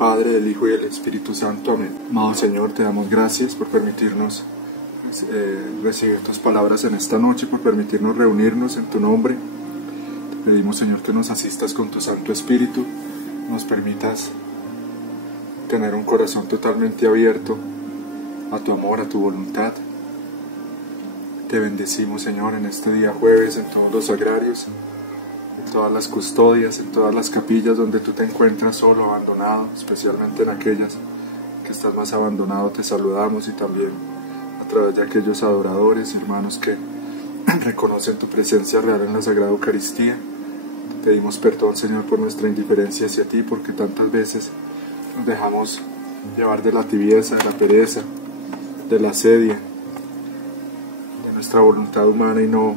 Padre, del Hijo y del Espíritu Santo. Amén. Amado Señor, te damos gracias por permitirnos recibir tus palabras en esta noche, por permitirnos reunirnos en tu nombre. Te pedimos, Señor, que nos asistas con tu Santo Espíritu, nos permitas tener un corazón totalmente abierto a tu amor, a tu voluntad. Te bendecimos, Señor, en este día jueves, en todos los sagrarios, en todas las custodias, en todas las capillas donde tú te encuentras solo, abandonado, especialmente en aquellas que estás más abandonado. Te saludamos, y también a través de aquellos adoradores, hermanos, que reconocen tu presencia real en la Sagrada Eucaristía. Te pedimos perdón, Señor, por nuestra indiferencia hacia ti, porque tantas veces nos dejamos llevar de la tibieza, de la pereza, de la asedia, de nuestra voluntad humana, y no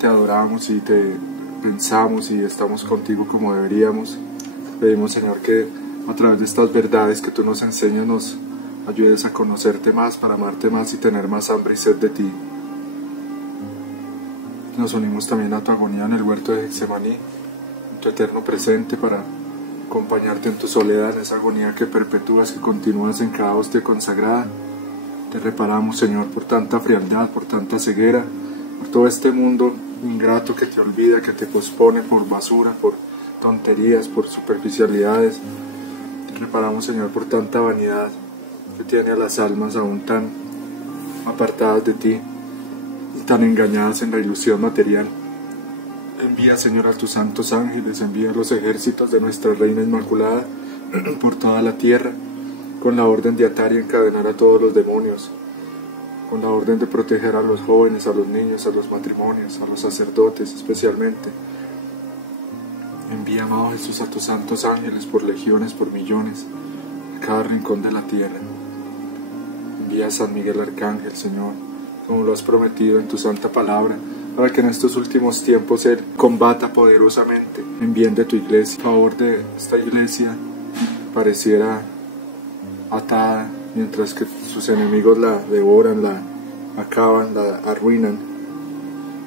te adoramos y te pensamos y estamos contigo como deberíamos. Te pedimos, Señor, que a través de estas verdades que tú nos enseñas, nos ayudes a conocerte más, para amarte más y tener más hambre y sed de ti. Nos unimos también a tu agonía en el huerto de Getsemaní, en tu eterno presente, para acompañarte en tu soledad, en esa agonía que perpetúas, que continúas en cada hostia consagrada. Te reparamos, Señor, por tanta frialdad, por tanta ceguera, por todo este mundo ingrato que te olvida, que te pospone por basura, por tonterías, por superficialidades. Te reparamos, Señor, por tanta vanidad que tiene a las almas aún tan apartadas de ti y tan engañadas en la ilusión material. Envía, Señor, a tus santos ángeles, envía a los ejércitos de nuestra Reina Inmaculada por toda la tierra, con la orden de atar y encadenar a todos los demonios, con la orden de proteger a los jóvenes, a los niños, a los matrimonios, a los sacerdotes especialmente. Envía, amado Jesús, a tus santos ángeles por legiones, por millones, a cada rincón de la tierra. Envía a San Miguel Arcángel, Señor, como lo has prometido en tu santa palabra, para que en estos últimos tiempos Él combata poderosamente en bien de tu iglesia. A favor de esta iglesia pareciera atada, mientras que sus enemigos la devoran, la acaban, la arruinan.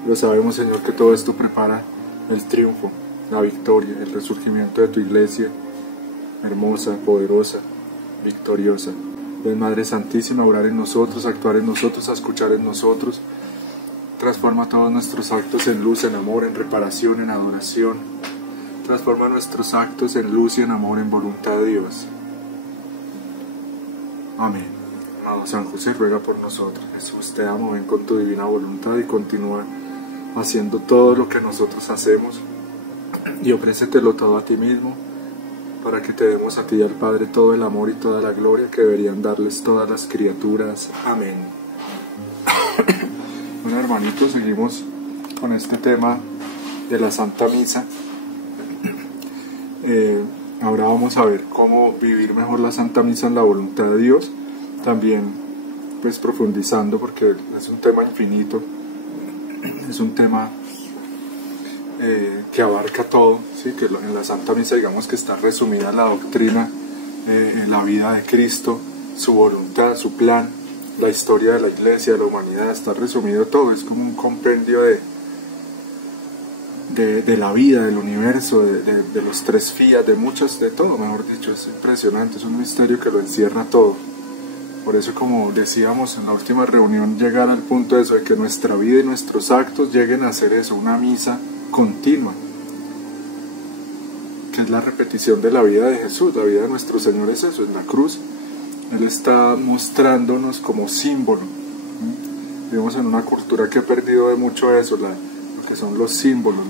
Pero sabemos, Señor, que todo esto prepara el triunfo, la victoria, el resurgimiento de tu iglesia, hermosa, poderosa, victoriosa. Ven, Madre Santísima, a orar en nosotros, a actuar en nosotros, a escuchar en nosotros. Transforma todos nuestros actos en luz, en amor, en reparación, en adoración. Transforma nuestros actos en luz y en amor, en voluntad de Dios. Amén. Amado San José, ruega por nosotros. Jesús, te amo, ven con tu divina voluntad y continúa haciendo todo lo que nosotros hacemos, y ofrécetelo todo a ti mismo, para que te demos a ti y al Padre todo el amor y toda la gloria que deberían darles todas las criaturas. Amén. Bueno, hermanitos, seguimos con este tema de la Santa Misa. Ahora vamos a ver cómo vivir mejor la Santa Misa en la voluntad de Dios, también pues profundizando, porque es un tema infinito, es un tema que abarca todo, ¿sí? Que en la Santa Misa, digamos, que está resumida la doctrina, la vida de Cristo, su voluntad, su plan, la historia de la Iglesia, de la humanidad, está resumido todo. Es como un compendio de la vida, del universo, de los tres fiat, de todo, mejor dicho. Es impresionante, es un misterio que lo encierra todo. Por eso, como decíamos en la última reunión, llegar al punto de eso, de que nuestra vida y nuestros actos lleguen a ser eso, una misa continua, que es la repetición de la vida de Jesús. La vida de nuestro Señor es eso, es la cruz. Él está mostrándonos como símbolo. Vivimos en una cultura que ha perdido de mucho eso, lo que son los símbolos,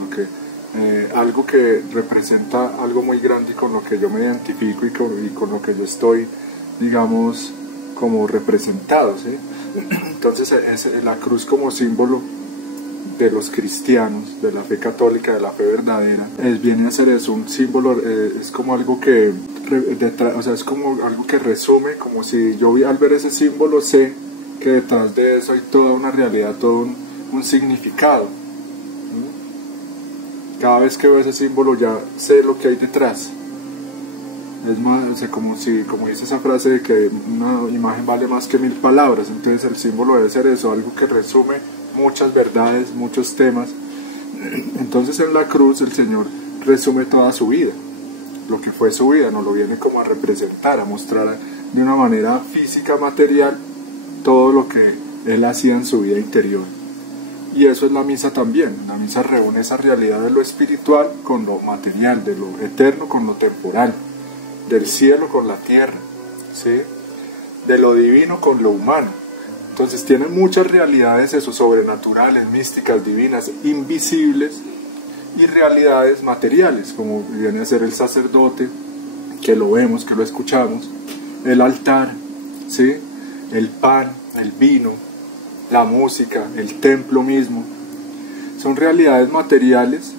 algo que representa algo muy grande y con lo que yo me identifico y con lo que yo estoy, digamos, como representado, ¿sí? Entonces es la cruz como símbolo de los cristianos, de la fe católica, de la fe verdadera, viene a ser eso, un símbolo, es como algo que, es como algo que resume, como si yo al ver ese símbolo sé que detrás de eso hay toda una realidad, todo un significado. Cada vez que veo ese símbolo ya sé lo que hay detrás. Es más, como dice esa frase de que una imagen vale más que 1000 palabras. Entonces el símbolo debe ser eso, algo que resume muchas verdades, muchos temas. Entonces en la cruz el Señor resume toda su vida, lo que fue su vida, nos lo viene como a representar, a mostrar de una manera física, material, todo lo que Él hacía en su vida interior. Y eso es la misa también. La misa reúne esa realidad de lo espiritual con lo material, de lo eterno con lo temporal, del cielo con la tierra, ¿sí? De lo divino con lo humano. Entonces tiene muchas realidades eso, sobrenaturales, místicas, divinas, invisibles, y realidades materiales, como viene a ser el sacerdote, que lo vemos, que lo escuchamos, el altar, ¿sí? El pan, el vino, la música, el templo mismo. Son realidades materiales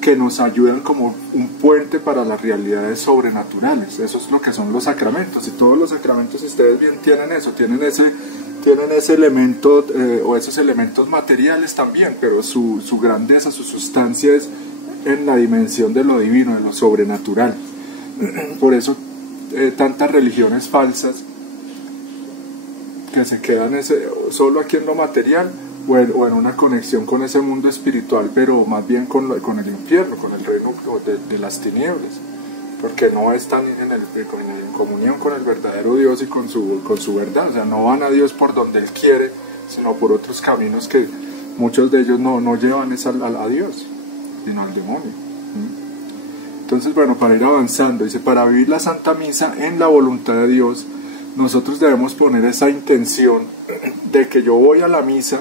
que nos ayudan como un puente para las realidades sobrenaturales. Eso es lo que son los sacramentos, y todos los sacramentos, ustedes bien tienen eso, tienen ese elemento, o esos elementos materiales también, pero su grandeza, su sustancia es en la dimensión de lo divino, de lo sobrenatural. Por eso tantas religiones falsas que se quedan solo aquí en lo material, o en una conexión con ese mundo espiritual, pero más bien con el infierno, con el reino de las tinieblas, porque no están en comunión con el verdadero Dios y con su verdad. O sea, no van a Dios por donde Él quiere, sino por otros caminos que muchos de ellos no llevan a Dios, sino al demonio. Entonces, bueno, para ir avanzando, dice, para vivir la Santa Misa en la voluntad de Dios, nosotros debemos poner esa intención de que yo voy a la misa.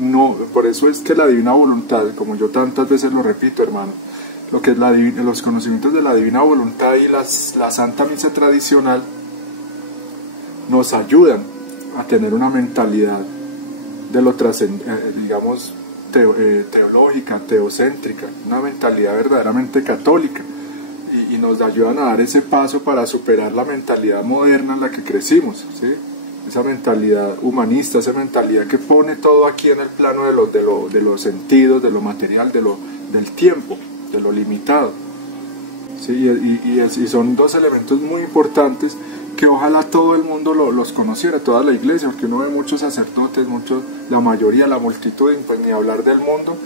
No, por eso es que la divina voluntad, como yo tantas veces lo repito, hermano, lo que es los conocimientos de la divina voluntad y la Santa Misa tradicional nos ayudan a tener una mentalidad de lo digamos, teológica, teocéntrica, una mentalidad verdaderamente católica, y nos ayudan a dar ese paso para superar la mentalidad moderna en la que crecimos, ¿sí? Esa mentalidad humanista, esa mentalidad que pone todo aquí en el plano de los sentidos, de lo material, del tiempo, de lo limitado, ¿sí? Y son dos elementos muy importantes que ojalá todo el mundo los conociera, toda la iglesia, porque uno ve muchos sacerdotes, la mayoría, la multitud, pues ni hablar del mundo,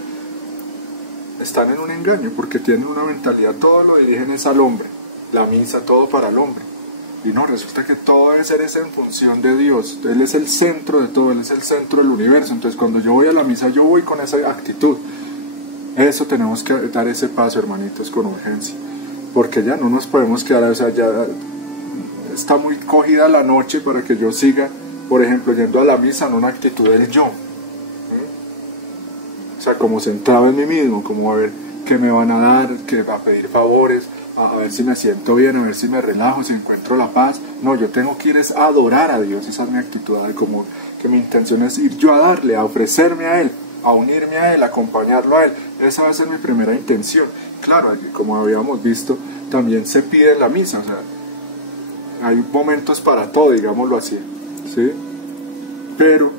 están en un engaño, porque tienen una mentalidad, todo lo dirigen es al hombre, la misa, todo para el hombre. Y no, resulta que todo debe ser en función de Dios. Él es el centro de todo, Él es el centro del universo. Entonces cuando yo voy a la misa, yo voy con esa actitud. Eso tenemos que dar ese paso, hermanitos, con urgencia, porque ya no nos podemos quedar, o sea, ya está muy cogida la noche para que yo siga, por ejemplo, yendo a la misa en una actitud del yo. O sea, como centrado en mí mismo, como a ver qué me van a dar, a pedir favores, a ver si me siento bien, a ver si me relajo, si encuentro la paz. No, yo tengo que ir a adorar a Dios. Esa es mi actitud, como que mi intención es ir yo a darle, a ofrecerme a Él, a unirme a Él, a acompañarlo a Él. Esa va a ser mi primera intención. Claro, como habíamos visto, también se pide en la misa, o sea, hay momentos para todo, digámoslo así, ¿sí? Pero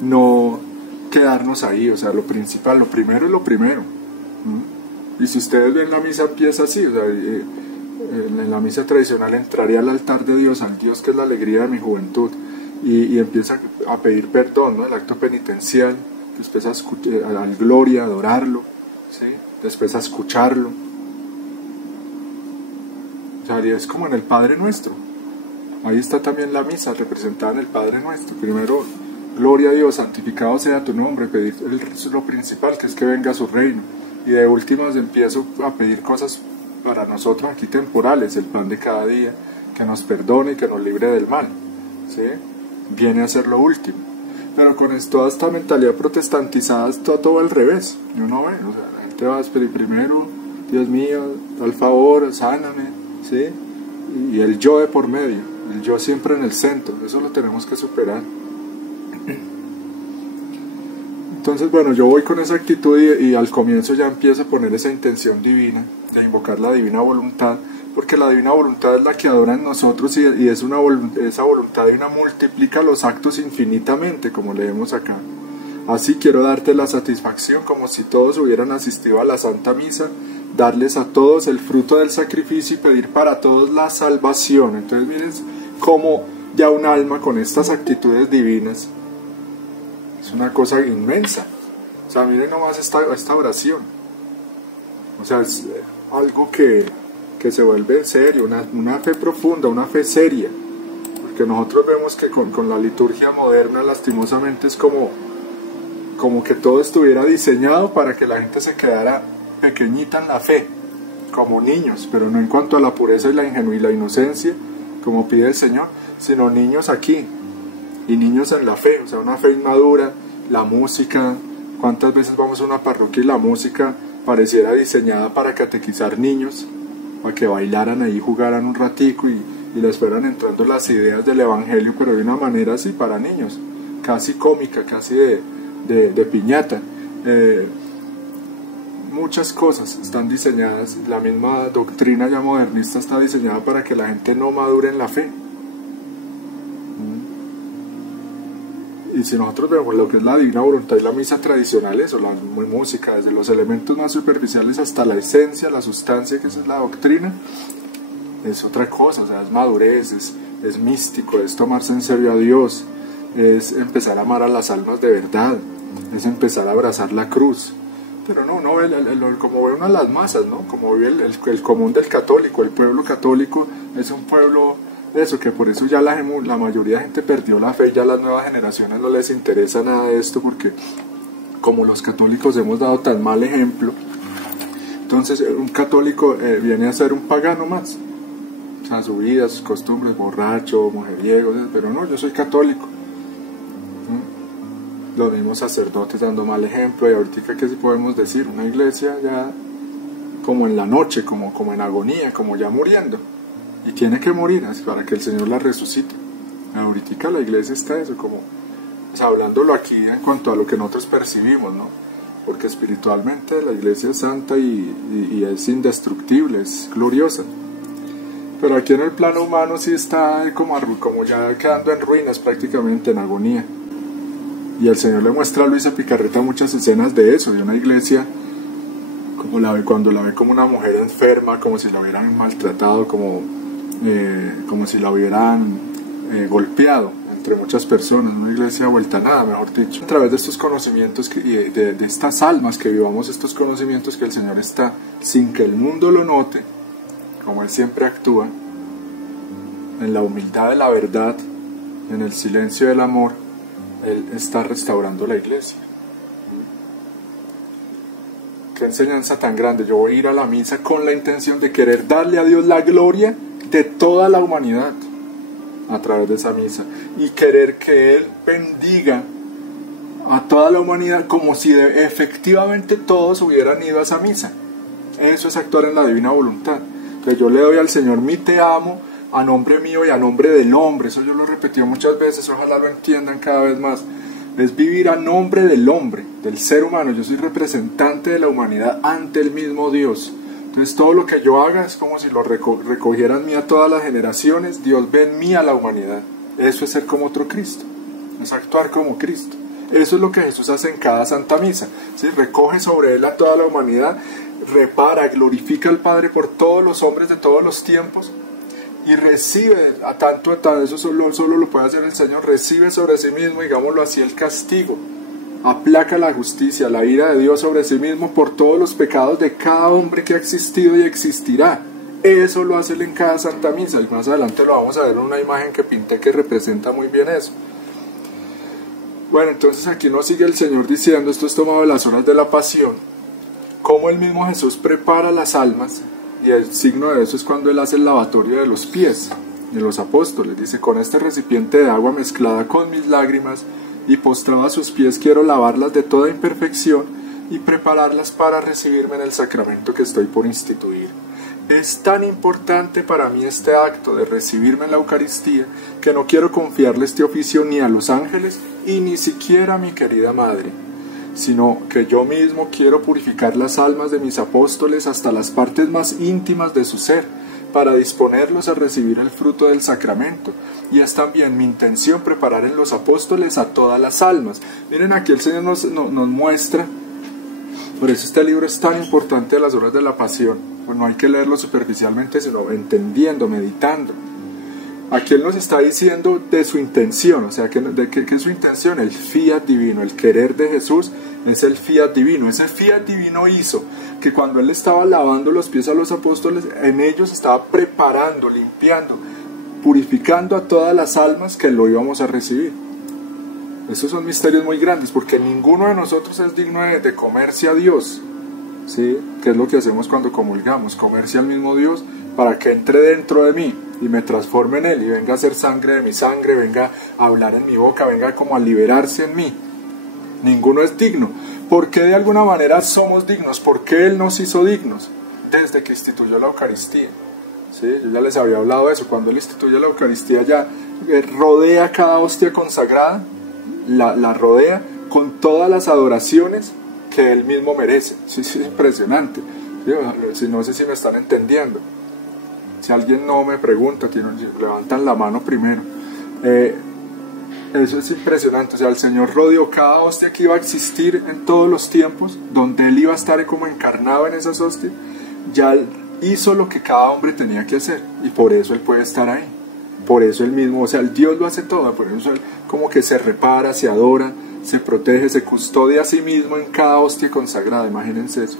no quedarnos ahí, o sea, lo principal, lo primero es lo primero. Y si ustedes ven, la misa empieza así, o sea, en la misa tradicional entraría al altar de Dios, al Dios que es la alegría de mi juventud, y empieza a pedir perdón, ¿no? El acto penitencial, después a gloria, a adorarlo, ¿sí? Después a escucharlo. O sea, es como en el Padre Nuestro. Ahí está también la misa representada en el Padre Nuestro. Primero, gloria a Dios, santificado sea tu nombre, pedir lo principal, que es que venga su reino. Y de últimas empiezo a pedir cosas para nosotros aquí temporales, el pan de cada día, que nos perdone y que nos libre del mal, ¿sí? Viene a ser lo último. Pero con toda esta mentalidad protestantizada está todo al revés. Y uno ve, o sea, la gente va a pedir primero, Dios mío, al favor, sáname, ¿sí? Y el yo de por medio, el yo siempre en el centro, eso lo tenemos que superar. Entonces, bueno, yo voy con esa actitud y al comienzo ya empiezo a poner esa intención divina, de invocar la divina voluntad, porque la divina voluntad es la que adora en nosotros, y es esa voluntad divina multiplica los actos infinitamente, como leemos acá. Así quiero darte la satisfacción, como si todos hubieran asistido a la Santa Misa, darles a todos el fruto del sacrificio y pedir para todos la salvación. Entonces miren cómo ya un alma con estas actitudes divinas es una cosa inmensa. O sea, miren nomás esta oración. O sea, algo que se vuelve serio, una fe profunda, una fe seria, porque nosotros vemos que con la liturgia moderna lastimosamente es como que todo estuviera diseñado para que la gente se quedara pequeñita en la fe, como niños, pero no en cuanto a la pureza y la ingenuidad y la inocencia, como pide el Señor, sino niños aquí, y niños en la fe, o sea, una fe inmadura. La música, ¿cuántas veces vamos a una parroquia y la música pareciera diseñada para catequizar niños, para que bailaran ahí, jugaran un ratico y les fueran entrando las ideas del Evangelio, pero de una manera así para niños, casi cómica, casi de piñata? Muchas cosas están diseñadas, la misma doctrina ya modernista está diseñada para que la gente no madure en la fe. Y si nosotros vemos lo que es la divina voluntad y la misa tradicional, eso, la música, desde los elementos más superficiales hasta la esencia, la sustancia, que esa es la doctrina, es otra cosa, o sea, es madurez, es místico, es tomarse en serio a Dios, es empezar a amar a las almas de verdad, es empezar a abrazar la cruz. Pero no ve como ve uno a las masas, ¿no? Como ve el común del católico, el pueblo católico es un pueblo de eso, que por eso ya la mayoría de gente perdió la fe, ya las nuevas generaciones no les interesa nada de esto, porque como los católicos hemos dado tan mal ejemplo, entonces un católico viene a ser un pagano más, o sea, su vida, sus costumbres, borracho, mujeriego, pero no, yo soy católico. Los mismos sacerdotes dando mal ejemplo, y ahorita ¿qué sí podemos decir? Una iglesia ya como en la noche, como en agonía, como ya muriendo, y tiene que morir así para que el Señor la resucite. Ahorita la iglesia está eso, como, o sea, hablándolo aquí en cuanto a lo que nosotros percibimos, ¿no? Porque espiritualmente la iglesia es santa y es indestructible, es gloriosa. Pero aquí en el plano humano sí está como ya quedando en ruinas, prácticamente en agonía. Y el Señor le muestra a Luisa Picarreta muchas escenas de eso, de una iglesia cuando la ve como una mujer enferma, como si la hubieran maltratado, como si la hubieran golpeado entre muchas personas, una iglesia vuelta a nada, mejor dicho. A través de estos conocimientos y de estas almas que vivamos estos conocimientos, que el Señor está, sin que el mundo lo note, como Él siempre actúa, en la humildad de la verdad, en el silencio del amor, Él está restaurando la iglesia. Qué enseñanza tan grande. Yo voy a ir a la misa con la intención de querer darle a Dios la gloria de toda la humanidad a través de esa misa, y querer que Él bendiga a toda la humanidad como si efectivamente todos hubieran ido a esa misa. Eso es actuar en la divina voluntad. Entonces yo le doy al Señor mi te amo a nombre mío y a nombre del hombre. Eso yo lo he repetido muchas veces, ojalá lo entiendan cada vez más. Es vivir a nombre del hombre, del ser humano. Yo soy representante de la humanidad ante el mismo Dios. Entonces todo lo que yo haga es como si lo recogieran mí a todas las generaciones. Dios ve en mí a la humanidad. Eso es ser como otro Cristo, es actuar como Cristo. Eso es lo que Jesús hace en cada Santa Misa, ¿sí? Recoge sobre Él a toda la humanidad, repara, glorifica al Padre por todos los hombres de todos los tiempos, y recibe a tanto, eso solo lo puede hacer el Señor, recibe sobre sí mismo, digámoslo así, el castigo, aplaca la justicia, la ira de Dios sobre sí mismo por todos los pecados de cada hombre que ha existido y existirá. Eso lo hace Él en cada Santa Misa, y más adelante lo vamos a ver en una imagen que pinté que representa muy bien eso. Bueno, entonces aquí nos sigue el Señor diciendo, esto es tomado de las horas de la pasión, cómo el mismo Jesús prepara las almas. Y el signo de eso es cuando Él hace el lavatorio de los pies de los apóstoles. Dice, con este recipiente de agua mezclada con mis lágrimas y postrado a sus pies quiero lavarlas de toda imperfección y prepararlas para recibirme en el sacramento que estoy por instituir. Es tan importante para mí este acto de recibirme en la Eucaristía que no quiero confiarle este oficio ni a los ángeles y ni siquiera a mi querida madre, sino que yo mismo quiero purificar las almas de mis apóstoles hasta las partes más íntimas de su ser, para disponerlos a recibir el fruto del sacramento. Y es también mi intención preparar en los apóstoles a todas las almas. Miren, aquí el Señor nos muestra, por eso este libro es tan importante de las horas de la pasión, pues no hay que leerlo superficialmente, sino entendiendo, meditando. Aquí Él nos está diciendo de su intención, o sea, ¿qué es su intención? El fiat divino, el querer de Jesús es el fiat divino. Ese fiat divino hizo que cuando Él estaba lavando los pies a los apóstoles, en ellos estaba preparando, limpiando, purificando a todas las almas que lo íbamos a recibir. Esos son misterios muy grandes, porque ninguno de nosotros es digno de comerse a Dios, ¿sí? Que es lo que hacemos cuando comulgamos, comerse al mismo Dios para que entre dentro de mí y me transforme en Él y venga a ser sangre de mi sangre, venga a hablar en mi boca, venga como a liberarse en mí. Ninguno es digno. ¿Por qué de alguna manera somos dignos? ¿Por qué Él nos hizo dignos? Desde que instituyó la Eucaristía. ¿Sí? Yo ya les había hablado de eso. Cuando Él instituye la Eucaristía, ya rodea cada hostia consagrada, la rodea con todas las adoraciones que Él mismo merece. Sí, es impresionante. ¿Sí? No sé si me están entendiendo. Si alguien no me pregunta, levantan la mano primero. Eso es impresionante. O sea, el Señor rodeó cada hostia que iba a existir en todos los tiempos, donde Él iba a estar como encarnado en esas hostias. Ya hizo lo que cada hombre tenía que hacer, y por eso Él puede estar ahí. Por eso Él mismo, o sea, el Dios lo hace todo. Por eso Él como que se repara, se adora, se protege, se custodia a sí mismo en cada hostia consagrada. Imagínense eso.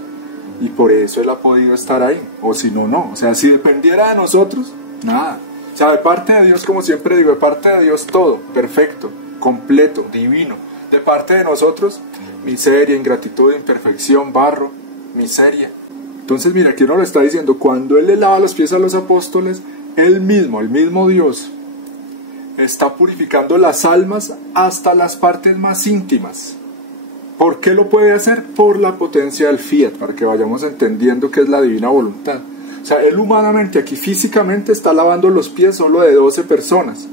Y por eso Él ha podido estar ahí, o si no, no. O sea, si dependiera de nosotros, nada. O sea, de parte de Dios, como siempre digo, de parte de Dios todo, perfecto, completo, divino. De parte de nosotros, miseria, ingratitud, imperfección, barro, miseria. Entonces, mira, aquí uno lo está diciendo, cuando Él le lava los pies a los apóstoles, Él mismo, el mismo Dios, está purificando las almas hasta las partes más íntimas. ¿Por qué lo puede hacer? Por la potencia del fiat, para que vayamos entendiendo qué es la divina voluntad. O sea, Él humanamente, aquí físicamente, está lavando los pies solo de 12 personas.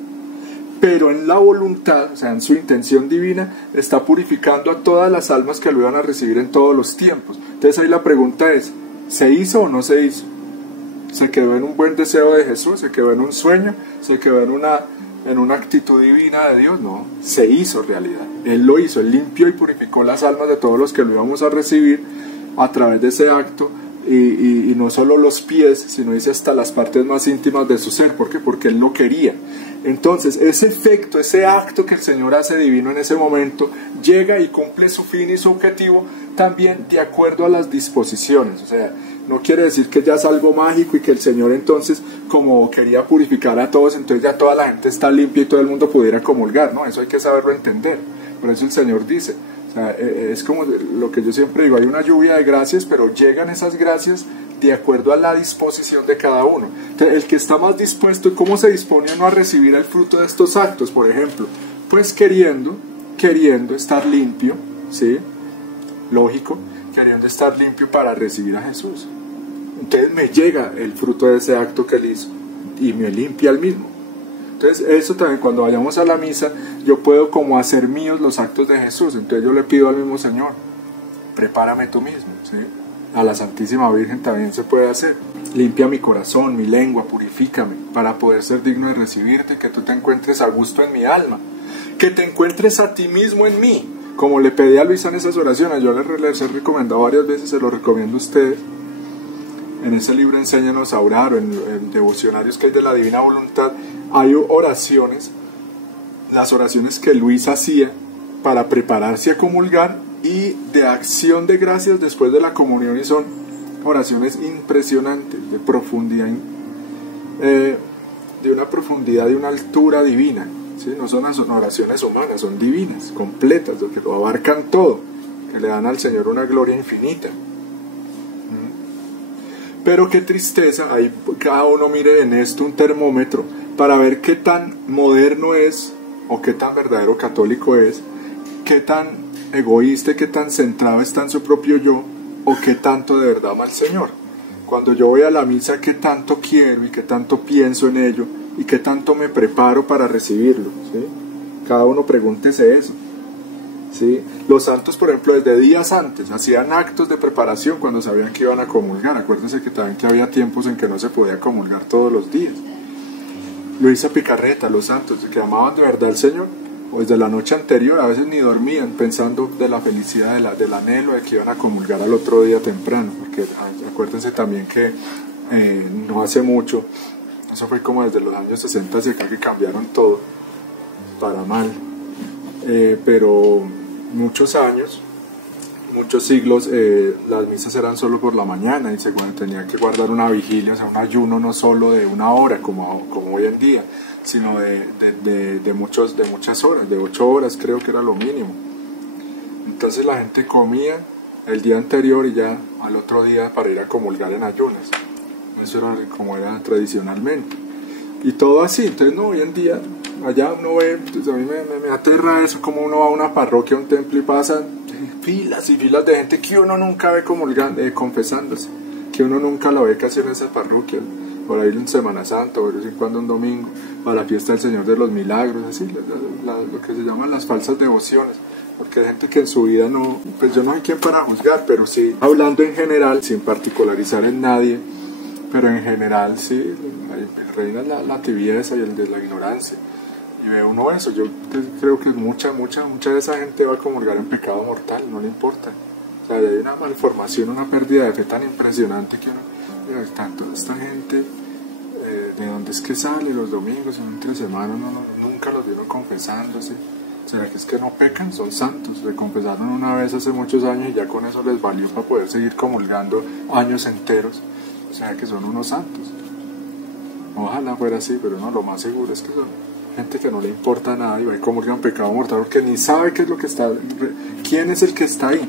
Pero en la voluntad, o sea, en su intención divina, está purificando a todas las almas que lo iban a recibir en todos los tiempos. Entonces ahí la pregunta es, ¿se hizo o no se hizo? ¿Se quedó en un buen deseo de Jesús? ¿Se quedó en un sueño? ¿Se quedó en una actitud divina de Dios? No, se hizo realidad. Él lo hizo, Él limpió y purificó las almas de todos los que lo íbamos a recibir a través de ese acto, y no solo los pies, sino dice hasta las partes más íntimas de su ser. ¿Por qué? Porque Él lo quería. Entonces ese efecto, ese acto que el Señor hace divino en ese momento, llega y cumple su fin y su objetivo también de acuerdo a las disposiciones. O sea, no quiere decir que ya es algo mágico y que el Señor entonces, como quería purificar a todos, entonces ya toda la gente está limpia y todo el mundo pudiera comulgar. No, eso hay que saberlo entender. Por eso el Señor dice, o sea, es como lo que yo siempre digo, hay una lluvia de gracias, pero llegan esas gracias de acuerdo a la disposición de cada uno. Entonces, el que está más dispuesto, ¿cómo se dispone uno a recibir el fruto de estos actos? Por ejemplo, pues queriendo estar limpio, ¿sí? Lógico, queriendo estar limpio para recibir a Jesús. Entonces me llega el fruto de ese acto que Él hizo y me limpia al mismo. Entonces eso también, cuando vayamos a la misa, yo puedo como hacer míos los actos de Jesús. Entonces yo le pido al mismo Señor, prepárame tú mismo, ¿sí? A la Santísima Virgen también se puede hacer. Limpia mi corazón, mi lengua, purifícame para poder ser digno de recibirte, que tú te encuentres a gusto en mi alma, que te encuentres a ti mismo en mí, como le pedí a Luisa en esas oraciones. Yo les he recomendado varias veces, se lo recomiendo a ustedes. En ese libro Enséñanos a orar, o en devocionarios que hay de la Divina Voluntad, hay oraciones, las oraciones que Luisa hacía para prepararse a comulgar y de acción de gracias después de la comunión, y son oraciones impresionantes, de profundidad, de una profundidad, de una altura divina, ¿sí? No son oraciones humanas, son divinas, completas, que lo abarcan todo, que le dan al Señor una gloria infinita. Pero qué tristeza, ahí cada uno mire en esto un termómetro para ver qué tan moderno es, o qué tan verdadero católico es, qué tan egoísta y qué tan centrado está en su propio yo, o qué tanto de verdad ama al Señor. Cuando yo voy a la misa, qué tanto quiero y qué tanto pienso en ello y qué tanto me preparo para recibirlo, ¿sí? Cada uno pregúntese eso, ¿sí? Los santos, por ejemplo, desde días antes hacían actos de preparación cuando sabían que iban a comulgar. Acuérdense que también que había tiempos en que no se podía comulgar todos los días. Luisa Picarreta, los santos que amaban de verdad al Señor, o desde la noche anterior a veces ni dormían pensando de la felicidad, del anhelo de que iban a comulgar al otro día temprano, porque acuérdense también que no hace mucho Eso fue como desde los años 60 hacia acá que cambiaron todo, para mal. Pero muchos años, muchos siglos, las misas eran solo por la mañana y se tenía que guardar una vigilia, o sea, un ayuno no solo de una hora como hoy en día, sino de muchas horas, de 8 horas creo que era lo mínimo. Entonces la gente comía el día anterior y ya al otro día para ir a comulgar en ayunas. Eso era como era tradicionalmente. Y todo así, entonces no, hoy en día, allá uno ve, pues a mí me aterra eso, como uno va a una parroquia, a un templo y pasan filas y filas de gente que uno nunca ve comulgando, confesándose, que uno nunca lo ve casi en esa parroquia, por ahí en Semana Santa, o de vez en cuando un domingo, para la fiesta del Señor de los Milagros, así, lo que se llaman las falsas devociones. Porque hay gente que en su vida no, pues yo no soy quien para juzgar, pero sí, hablando en general, sin particularizar en nadie, pero en general sí, reina la tibieza y el de la ignorancia. Y ve uno eso, yo creo que mucha de esa gente va a comulgar en pecado mortal, no le importa. O sea, hay una malformación, una pérdida de fe tan impresionante que uno, tanto esta gente, de dónde es que sale los domingos, entre semana, nunca los vieron confesándose. ¿Será que es que no pecan? Son santos, se confesaron una vez hace muchos años y ya con eso les valió para poder seguir comulgando años enteros. O sea que son unos santos. Ojalá fuera así, pero no, lo más seguro es que son gente que no le importa nada y va a comulgar un pecado mortal porque ni sabe qué es lo que está, quién es el que está ahí.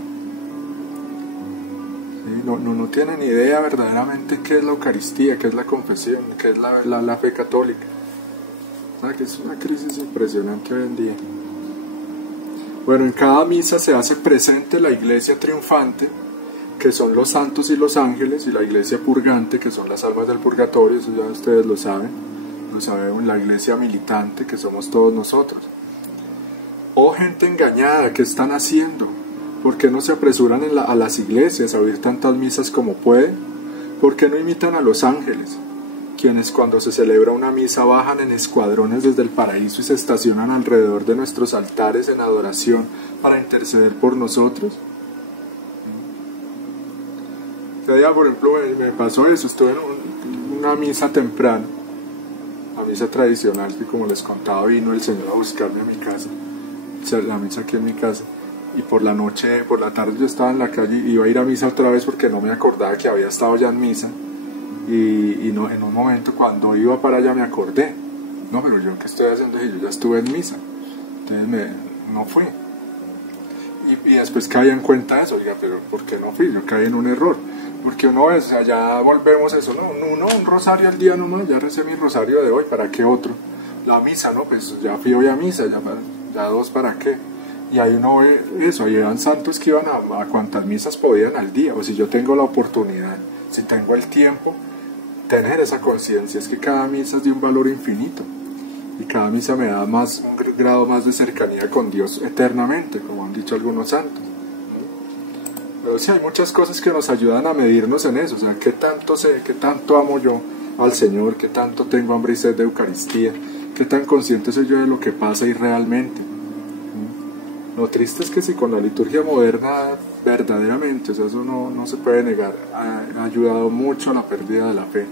¿Sí? No tiene ni idea verdaderamente qué es la Eucaristía, qué es la confesión, qué es la fe católica. O sea que es una crisis impresionante hoy en día. Bueno, en cada misa se hace presente la iglesia triunfante, que son los santos y los ángeles, y la iglesia purgante, que son las almas del purgatorio, eso ya ustedes lo sabemos, la iglesia militante, que somos todos nosotros. Oh gente engañada, ¿qué están haciendo? ¿Por qué no se apresuran a las iglesias a oír tantas misas como pueden? ¿Por qué no imitan a los ángeles, quienes cuando se celebra una misa bajan en escuadrones desde el paraíso y se estacionan alrededor de nuestros altares en adoración para interceder por nosotros? Este día, por ejemplo, me pasó eso, estuve en una misa temprano, la misa tradicional, que como les contaba vino el Señor a buscarme a mi casa, la misa aquí en mi casa, y por la tarde yo estaba en la calle y iba a ir a misa otra vez porque no me acordaba que había estado ya en misa. Y no, en un momento cuando iba para allá me acordé, no, pero yo qué estoy haciendo y yo ya estuve en misa, entonces no fui, y después caí en cuenta de eso, oiga, pero ¿por qué no fui? Yo caí en un error, porque uno es, o sea, ya volvemos a eso, un rosario al día nomás, ya recé mi rosario de hoy, ¿para qué otro? La misa, no, pues ya fui hoy a misa, ya 2, ¿para qué? Y ahí uno ve eso, ahí eran santos que iban a cuantas misas podían al día, o si yo tengo la oportunidad, si tengo el tiempo, tener esa conciencia, es que cada misa es de un valor infinito y cada misa me da un grado más de cercanía con Dios eternamente, como han dicho algunos santos. Pero sí, hay muchas cosas que nos ayudan a medirnos en eso, o sea, qué tanto sé, qué tanto amo yo al Señor, qué tanto tengo hambre y sed de Eucaristía, qué tan consciente soy yo de lo que pasa y realmente. Lo triste es que si con la liturgia moderna verdaderamente, o sea, eso no se puede negar, ha ayudado mucho a la pérdida de la fe,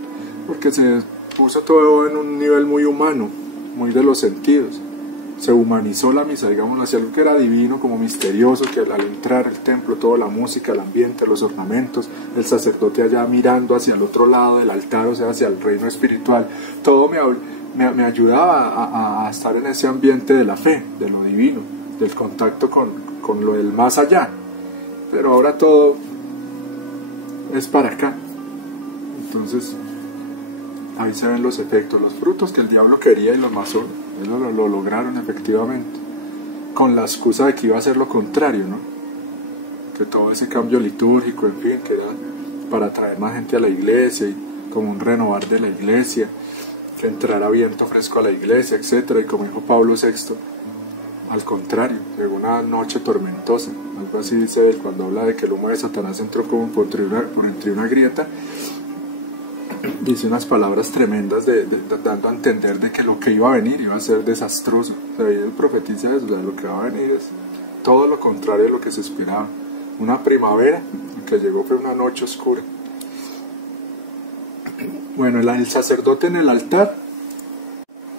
porque se puso todo en un nivel muy humano, muy de los sentidos, se humanizó la misa, digamos, hacia algo que era divino, como misterioso, que al entrar al templo, toda la música, el ambiente, los ornamentos, el sacerdote allá mirando hacia el otro lado del altar, o sea, hacia el reino espiritual, todo me ayudaba a estar en ese ambiente de la fe, de lo divino, del contacto con lo del más allá. Pero ahora todo es para acá. Entonces ahí se ven los efectos, los frutos que el diablo quería y los masones lo lograron efectivamente, con la excusa de que iba a ser lo contrario, ¿no? Que todo ese cambio litúrgico, en fin, que era para atraer más gente a la iglesia y como un renovar de la iglesia, que entrara viento fresco a la iglesia, etcétera. Y como dijo Pablo VI, al contrario, llegó una noche tormentosa, algo así dice él cuando habla de que el humo de Satanás entró como por entre una grieta. Dice unas palabras tremendas dando a entender de que lo que iba a venir iba a ser desastroso. O sea, él profetiza eso, o sea, lo que va a venir es todo lo contrario de lo que se esperaba. Una primavera, lo que llegó fue una noche oscura. Bueno, el sacerdote en el altar.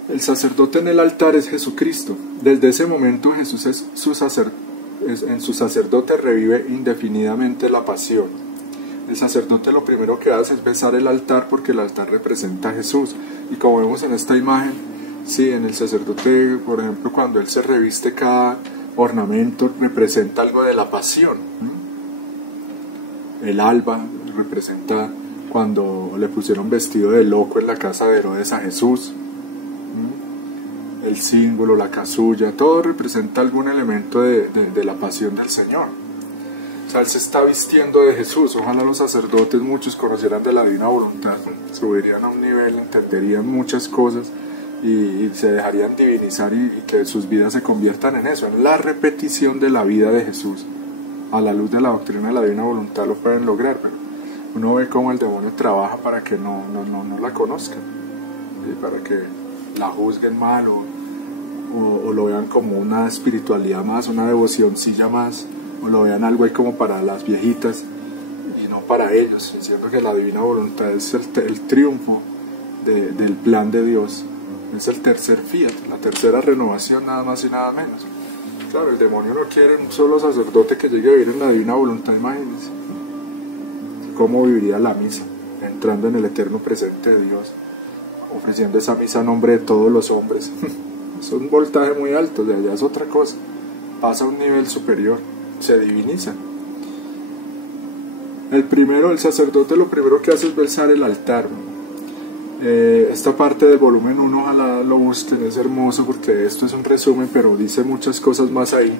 El sacerdote en el altar es Jesucristo. Desde ese momento Jesús es en su sacerdote revive indefinidamente la pasión. El sacerdote lo primero que hace es besar el altar porque el altar representa a Jesús. Y como vemos en esta imagen, sí, en el sacerdote, por ejemplo, cuando él se reviste, cada ornamento representa algo de la pasión. El alba representa cuando le pusieron vestido de loco en la casa de Herodes a Jesús. El símbolo, la casulla, todo representa algún elemento de la pasión del Señor. O sea, él se está vistiendo de Jesús. Ojalá los sacerdotes, muchos, conocieran de la divina voluntad, subirían a un nivel, entenderían muchas cosas y se dejarían divinizar y que sus vidas se conviertan en eso, en la repetición de la vida de Jesús. A la luz de la doctrina de la divina voluntad lo pueden lograr, pero uno ve cómo el demonio trabaja para que no la conozcan, ¿sí? Para que la juzguen mal o lo vean como una espiritualidad más, una devocioncilla más, o lo vean algo ahí como para las viejitas y no para ellos, diciendo que la divina voluntad es el triunfo del plan de Dios, es el tercer fiat, la tercera renovación, nada más y nada menos. Claro, el demonio no quiere un solo sacerdote que llegue a vivir en la divina voluntad, imagínense cómo viviría la misa, entrando en el eterno presente de Dios, ofreciendo esa misa a nombre de todos los hombres. Es un voltaje muy alto, de allá es otra cosa, pasa a un nivel superior, se diviniza. El sacerdote lo primero que hace es besar el altar. Esta parte del volumen 1, ojalá lo busquen, es hermoso porque esto es un resumen, pero dice muchas cosas más ahí.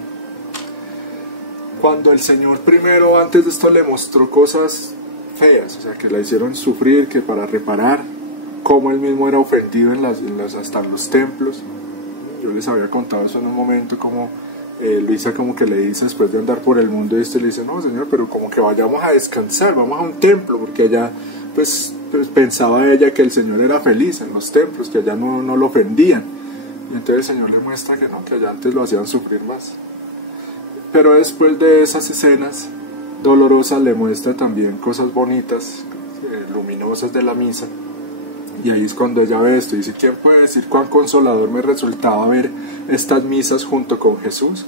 Cuando el Señor primero, antes de esto, le mostró cosas feas, o sea, que la hicieron sufrir, que para reparar, cómo él mismo era ofendido hasta en los templos. Yo les había contado eso en un momento, como Luisa como que le dice, después de andar por el mundo, y le dice, no, Señor, pero como que vayamos a descansar, vamos a un templo, porque allá pues pensaba ella que el Señor era feliz en los templos, que allá no lo ofendían. Y entonces el Señor le muestra que no, que allá antes lo hacían sufrir más. Pero después de esas escenas dolorosas le muestra también cosas bonitas, luminosas de la misa. Y ahí es cuando ella ve esto y dice, ¿quién puede decir cuán consolador me resultaba ver estas misas junto con Jesús?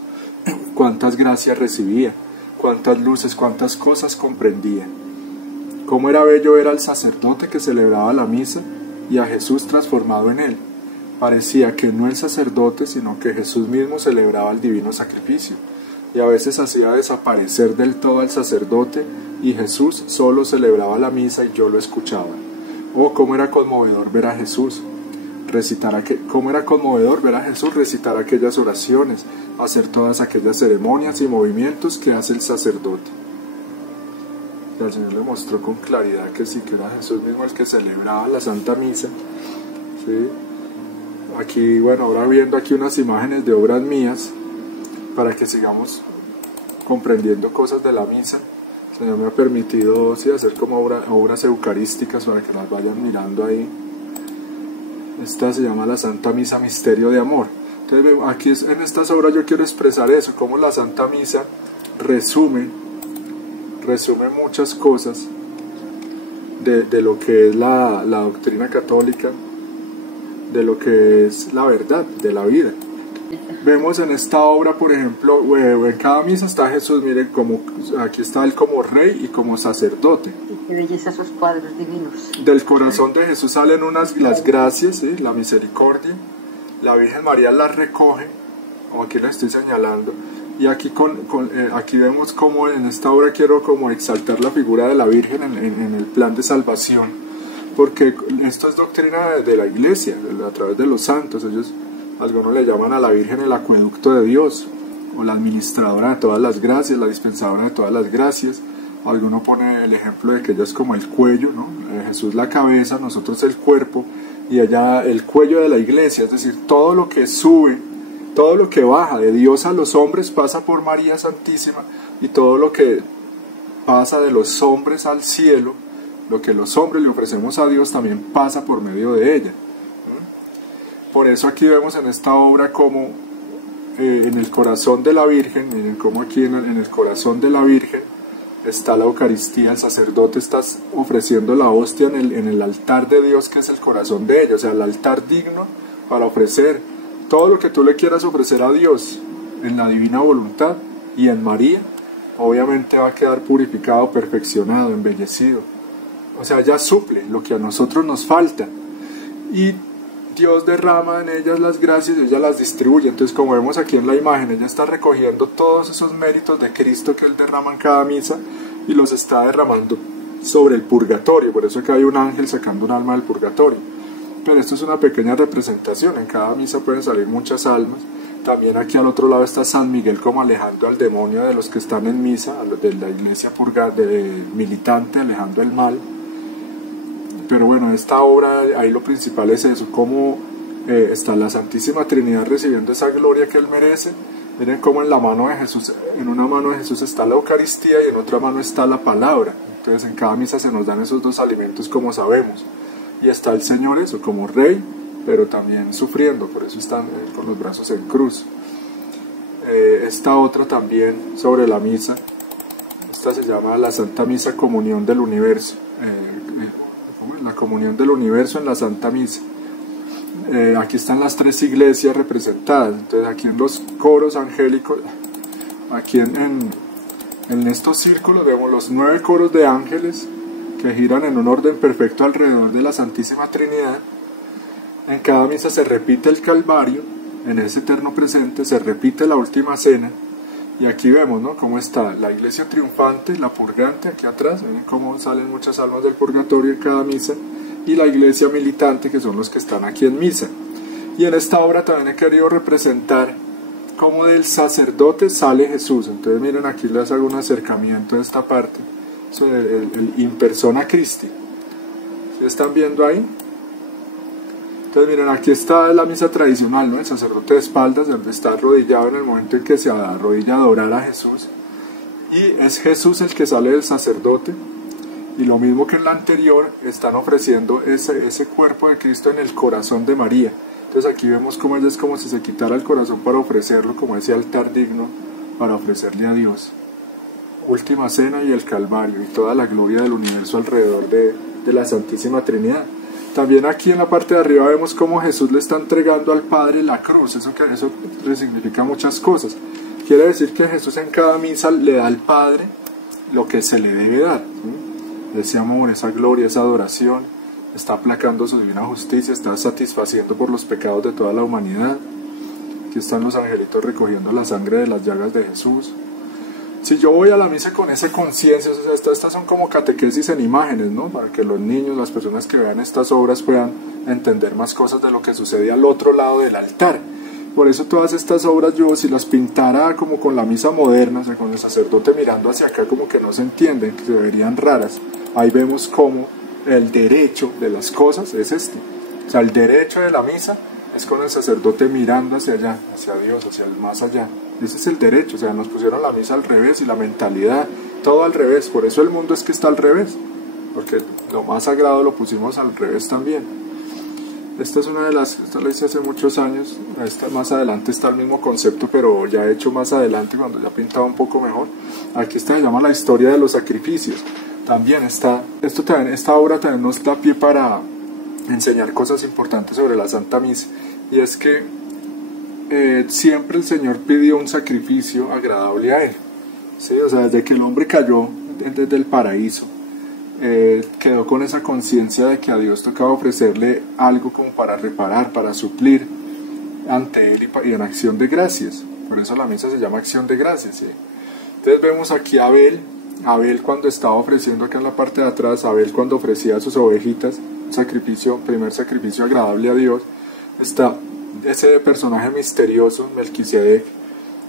Cuántas gracias recibía, cuántas luces, cuántas cosas comprendía. Cómo era bello ver al sacerdote que celebraba la misa y a Jesús transformado en él. Parecía que no el sacerdote, sino que Jesús mismo celebraba el divino sacrificio. Y a veces hacía desaparecer del todo al sacerdote y Jesús solo celebraba la misa y yo lo escuchaba. Oh, cómo era conmovedor ver a Jesús recitar aquellas oraciones, hacer todas aquellas ceremonias y movimientos que hace el sacerdote. Y el Señor le mostró con claridad que sí, que era Jesús mismo el que celebraba la Santa Misa. ¿Sí? Aquí, bueno, ahora viendo aquí unas imágenes de obras mías para que sigamos comprendiendo cosas de la misa. El Señor me ha permitido hacer como obras eucarísticas para que las vayan mirando ahí. Esta se llama la Santa Misa Misterio de Amor. Entonces aquí en estas obras yo quiero expresar eso, cómo la Santa Misa resume muchas cosas de lo que es la doctrina católica, de lo que es la verdad de la vida. Vemos en esta obra, por ejemplo, en cada misa está Jesús, miren, aquí está él como rey y como sacerdote. Qué belleza esos cuadros divinos. Del corazón de Jesús salen las gracias, ¿sí? La misericordia. La Virgen María las recoge, como aquí la estoy señalando. Y aquí, aquí vemos como en esta obra quiero como exaltar la figura de la Virgen en el plan de salvación. Porque esto es doctrina de la Iglesia, a través de los santos. Algunos le llaman a la Virgen el acueducto de Dios, o la administradora de todas las gracias, la dispensadora de todas las gracias. O alguno pone el ejemplo de que ella es como el cuello, ¿no? Jesús la cabeza, nosotros el cuerpo, y ella el cuello de la Iglesia, es decir, todo lo que sube, todo lo que baja de Dios a los hombres pasa por María Santísima, y todo lo que pasa de los hombres al cielo, lo que los hombres le ofrecemos a Dios también pasa por medio de ella. Por eso aquí vemos en esta obra como en el corazón de la Virgen, miren cómo aquí en el corazón de la Virgen está la Eucaristía, el sacerdote está ofreciendo la hostia en el altar de Dios, que es el corazón de ella, o sea, el altar digno para ofrecer todo lo que tú le quieras ofrecer a Dios en la divina voluntad, y en María obviamente va a quedar purificado, perfeccionado, embellecido. O sea, ella suple lo que a nosotros nos falta, y Dios derrama en ellas las gracias y ella las distribuye. Entonces, como vemos aquí en la imagen, ella está recogiendo todos esos méritos de Cristo que Él derrama en cada misa y los está derramando sobre el purgatorio. Por eso acá hay un ángel sacando un alma del purgatorio. Pero esto es una pequeña representación, en cada misa pueden salir muchas almas. También aquí al otro lado está San Miguel como alejando al demonio de los que están en misa, de la iglesia militante, alejando el mal. Pero bueno, esta obra, ahí lo principal es eso, cómo está la Santísima Trinidad recibiendo esa gloria que Él merece. Miren cómo en la mano de Jesús, en una mano de Jesús está la Eucaristía y en otra mano está la palabra. Entonces en cada misa se nos dan esos dos alimentos, como sabemos. Y está el Señor eso, como Rey, pero también sufriendo, por eso están con los brazos en cruz. Esta otra también sobre la misa, esta se llama la Santa Misa Comunión del Universo. La comunión del universo en la Santa Misa. Aquí están las tres iglesias representadas. Entonces aquí en los coros angélicos, aquí en estos círculos vemos los 9 coros de ángeles que giran en un orden perfecto alrededor de la Santísima Trinidad. En cada misa se repite el Calvario, en ese eterno presente se repite la última cena. Y aquí vemos, ¿no?, cómo está la iglesia triunfante, la purgante, aquí atrás, ven cómo salen muchas almas del purgatorio en cada misa, y la iglesia militante, que son los que están aquí en misa. Y en esta obra también he querido representar cómo del sacerdote sale Jesús. Entonces miren, aquí les hago un acercamiento de esta parte, sobre el in persona Christi. ¿Sí están viendo ahí? Entonces miren, aquí está la misa tradicional, ¿no? El sacerdote de espaldas, donde está arrodillado en el momento en que se arrodilla a adorar a Jesús, y es Jesús el que sale del sacerdote, y lo mismo que en la anterior, están ofreciendo ese cuerpo de Cristo en el corazón de María. Entonces aquí vemos cómo ella es como si se quitara el corazón para ofrecerlo, como ese altar digno para ofrecerle a Dios. Última cena y el Calvario, y toda la gloria del universo alrededor de la Santísima Trinidad. También aquí en la parte de arriba vemos cómo Jesús le está entregando al Padre la cruz. Eso significa muchas cosas. Quiere decir que Jesús en cada misa le da al Padre lo que se le debe dar, ¿sí? Ese amor, esa gloria, esa adoración. Está aplacando su divina justicia, está satisfaciendo por los pecados de toda la humanidad. Aquí están los angelitos recogiendo la sangre de las llagas de Jesús. Si yo voy a la misa con esa conciencia, o sea, estas son como catequesis en imágenes, ¿no?, para que los niños, las personas que vean estas obras puedan entender más cosas de lo que sucede al otro lado del altar. Por eso todas estas obras yo, si las pintara como con la misa moderna, o sea, con el sacerdote mirando hacia acá, como que no se entienden, que se verían raras. Ahí vemos cómo el derecho de las cosas es este. O sea, el derecho de la misa es con el sacerdote mirando hacia allá, hacia Dios, hacia el más allá. Ese es el derecho. O sea, nos pusieron la misa al revés, y la mentalidad, todo al revés. Por eso el mundo es que está al revés, porque lo más sagrado lo pusimos al revés también. Esta es una de las, esta la hice hace muchos años. Esta más adelante está el mismo concepto, pero ya hecho más adelante, cuando ya pintaba un poco mejor. Aquí se llama la historia de los sacrificios. También está, esta obra también nos da pie para enseñar cosas importantes sobre la Santa Misa, y es que siempre el Señor pidió un sacrificio agradable a Él, ¿sí? O sea, desde que el hombre cayó desde el paraíso, quedó con esa conciencia de que a Dios tocaba ofrecerle algo como para reparar, para suplir ante Él, y en acción de gracias. Por eso la misa se llama acción de gracias, ¿sí? Entonces vemos aquí a Abel cuando estaba ofreciendo, acá en la parte de atrás, Abel cuando ofrecía sus ovejitas, primer sacrificio agradable a Dios. Está ese personaje misterioso, Melquisedec,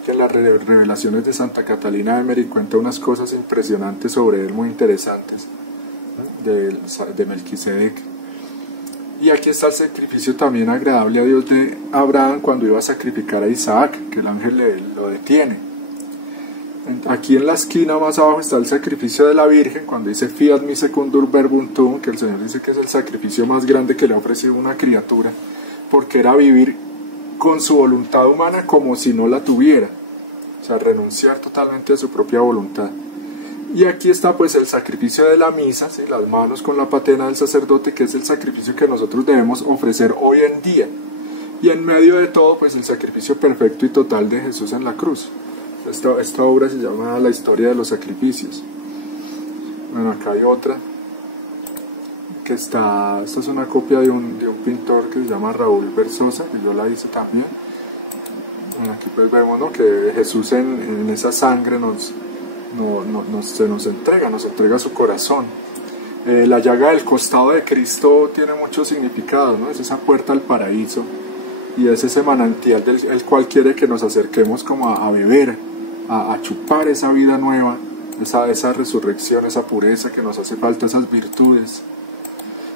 que en las revelaciones de Santa Catalina de Emery cuenta unas cosas impresionantes sobre él, muy interesantes, de Melquisedec. Y aquí está el sacrificio también agradable a Dios de Abraham cuando iba a sacrificar a Isaac, que el ángel lo detiene. Aquí en la esquina más abajo está el sacrificio de la Virgen, cuando dice Fiat mi secundum verbum tuum, que el Señor dice que es el sacrificio más grande que le ha ofrecido una criatura, porque era vivir con su voluntad humana como si no la tuviera, o sea, renunciar totalmente a su propia voluntad. Y aquí está pues el sacrificio de la misa, ¿sí? Las manos con la patena del sacerdote, que es el sacrificio que nosotros debemos ofrecer hoy en día. Y en medio de todo pues el sacrificio perfecto y total de Jesús en la cruz. Esta obra se llama La historia de los sacrificios. Bueno, acá hay otra que esta es una copia de un pintor que se llama Raúl Versosa, que yo la hice también. Bueno, aquí pues vemos, ¿no?, que Jesús en esa sangre se nos entrega su corazón. La llaga del costado de Cristo tiene mucho significado, ¿no? Es esa puerta al paraíso y es ese manantial del cual quiere que nos acerquemos como a beber, a chupar esa vida nueva, esa resurrección, esa pureza que nos hace falta, esas virtudes.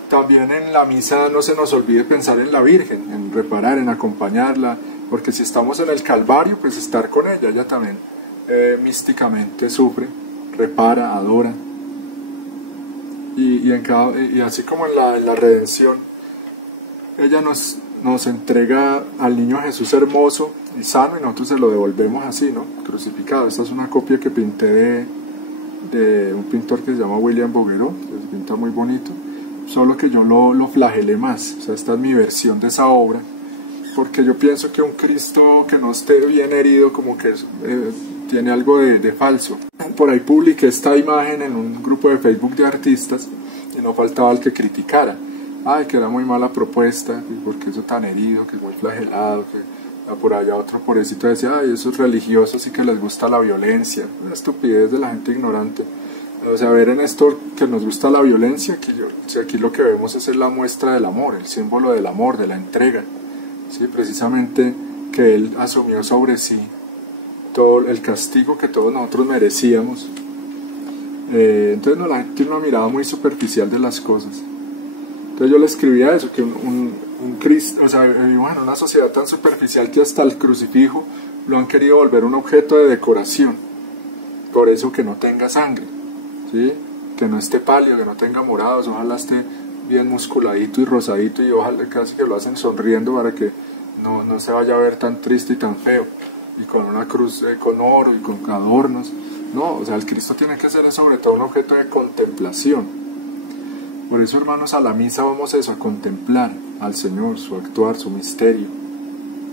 También en la misa no se nos olvide pensar en la Virgen, en reparar, en acompañarla, porque si estamos en el Calvario, pues estar con ella también místicamente sufre, repara, adora. Y así como en la redención, ella nos entrega al niño Jesús hermoso y sano, y nosotros se lo devolvemos así, ¿no?, crucificado. Esta es una copia que pinté de un pintor que se llama William Bouguereau, que se pinta muy bonito, solo que yo lo flagelé más. O sea, esta es mi versión de esa obra, porque yo pienso que un Cristo que no esté bien herido como que tiene algo de falso. Por ahí publiqué esta imagen en un grupo de Facebook de artistas y no faltaba el que criticara. Ay, que era muy mala propuesta, porque eso tan herido, que es muy flagelado, que por allá otro pobrecito decía, ay, esos religiosos sí que les gusta la violencia. Una estupidez de la gente ignorante. O sea, ver en esto que nos gusta la violencia, aquí lo que vemos es la muestra del amor, el símbolo del amor, de la entrega. Sí, precisamente que Él asumió sobre sí todo el castigo que todos nosotros merecíamos. Entonces la gente tiene una mirada muy superficial de las cosas. Entonces yo le escribía eso, que un Cristo, o sea, vivimos en una sociedad tan superficial que hasta el crucifijo lo han querido volver un objeto de decoración. Por eso que no tenga sangre, ¿sí?, que no esté pálido, que no tenga morados, ojalá esté bien musculadito y rosadito, y ojalá casi que lo hacen sonriendo para que no se vaya a ver tan triste y tan feo, y con una cruz con oro y con adornos. No, o sea, el Cristo tiene que ser sobre todo un objeto de contemplación. Por eso, hermanos, a la misa vamos a contemplar al Señor, su actuar, su misterio.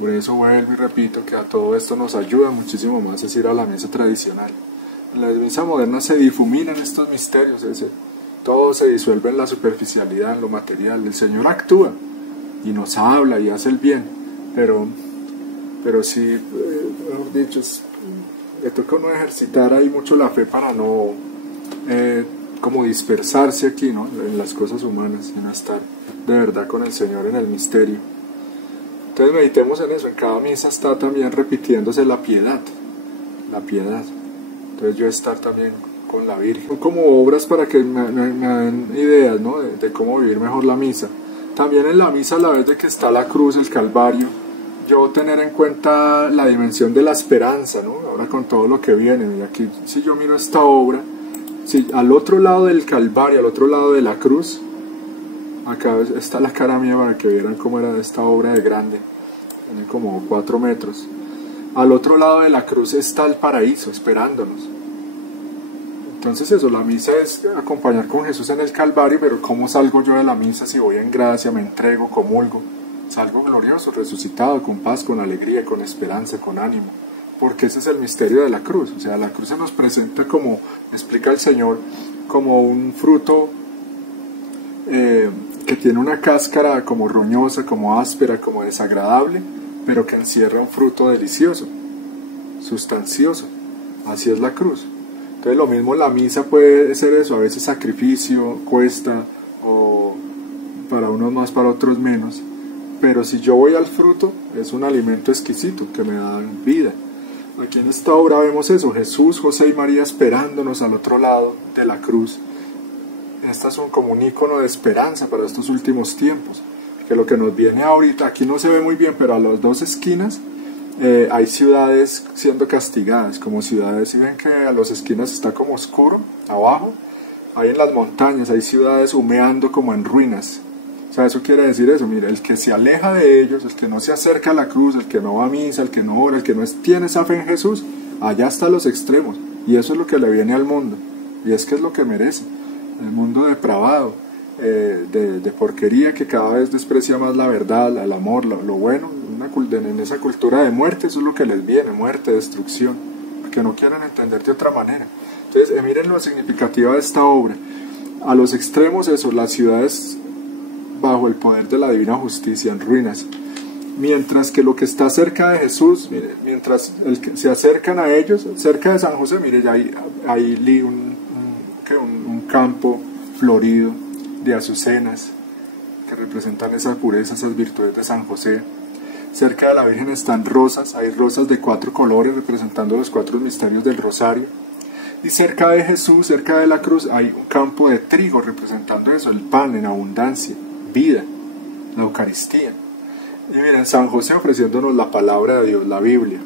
Por eso vuelvo y repito que a todo esto nos ayuda muchísimo más es ir a la misa tradicional. En la misa moderna se difuminan estos misterios, todo se disuelve en la superficialidad, en lo material. El Señor actúa y nos habla y hace el bien, pero sí, mejor dicho, le toca a uno ejercitar ahí mucho la fe para no como dispersarse aquí, ¿no?, en las cosas humanas, sino estar de verdad con el Señor en el misterio. Entonces meditemos en eso. En cada misa está también repitiéndose la piedad. Entonces yo estar también con la Virgen, como obras para que me den ideas, ¿no?, de cómo vivir mejor la misa. También en la misa, a la vez de que está la cruz, el Calvario, yo tener en cuenta la dimensión de la esperanza, ¿no?, ahora con todo lo que viene. Y aquí, si yo miro esta obra, si al otro lado del Calvario, al otro lado de la cruz, acá está la cara mía para que vieran cómo era esta obra de grande, tiene como 4 metros. Al otro lado de la cruz está el paraíso esperándonos. Entonces eso, la misa es acompañar con Jesús en el Calvario, pero ¿cómo salgo yo de la misa si voy en gracia, me entrego, comulgo? Salgo glorioso, resucitado, con paz, con alegría, con esperanza, con ánimo. Porque ese es el misterio de la cruz. O sea, la cruz se nos presenta, como explica el Señor, como un fruto que tiene una cáscara como roñosa, como áspera, como desagradable, pero que encierra un fruto delicioso, sustancioso. Así es la cruz. Entonces lo mismo la misa puede ser eso, a veces sacrificio, cuesta, o para unos más, para otros menos. Pero si yo voy al fruto, es un alimento exquisito que me da vida. Aquí en esta obra vemos eso, Jesús, José y María esperándonos al otro lado de la cruz. Estas son como un icono de esperanza para estos últimos tiempos, que lo que nos viene ahorita, aquí no se ve muy bien, pero a las 2 esquinas hay ciudades siendo castigadas, como ciudades, si ven que a las esquinas está como oscuro, abajo, ahí en las montañas hay ciudades humeando como en ruinas. O sea, eso quiere decir eso, mira, el que se aleja de ellos, el que no se acerca a la cruz, el que no va a misa, el que no ora, el que no tiene esa fe en Jesús, allá están los extremos, y eso es lo que le viene al mundo. y es que es lo que merece. El mundo depravado, de porquería, que cada vez desprecia más la verdad, el amor, lo bueno, en esa cultura de muerte, eso es lo que les viene, muerte, destrucción, porque no quieren entender de otra manera. Entonces, miren lo significativa de esta obra. A los extremos, eso, las ciudades bajo el poder de la divina justicia, en ruinas, mientras que lo que está cerca de Jesús, mire, mientras se acercan a ellos, cerca de San José, mire, ya hay un campo florido de azucenas que representan esa pureza, esas virtudes de San José. Cerca de la Virgen están rosas, hay rosas de 4 colores representando los 4 misterios del Rosario. Y cerca de Jesús, cerca de la cruz, hay un campo de trigo representando eso, el pan en abundancia, vida, la Eucaristía. Y miren, San José ofreciéndonos la palabra de Dios, la Biblia.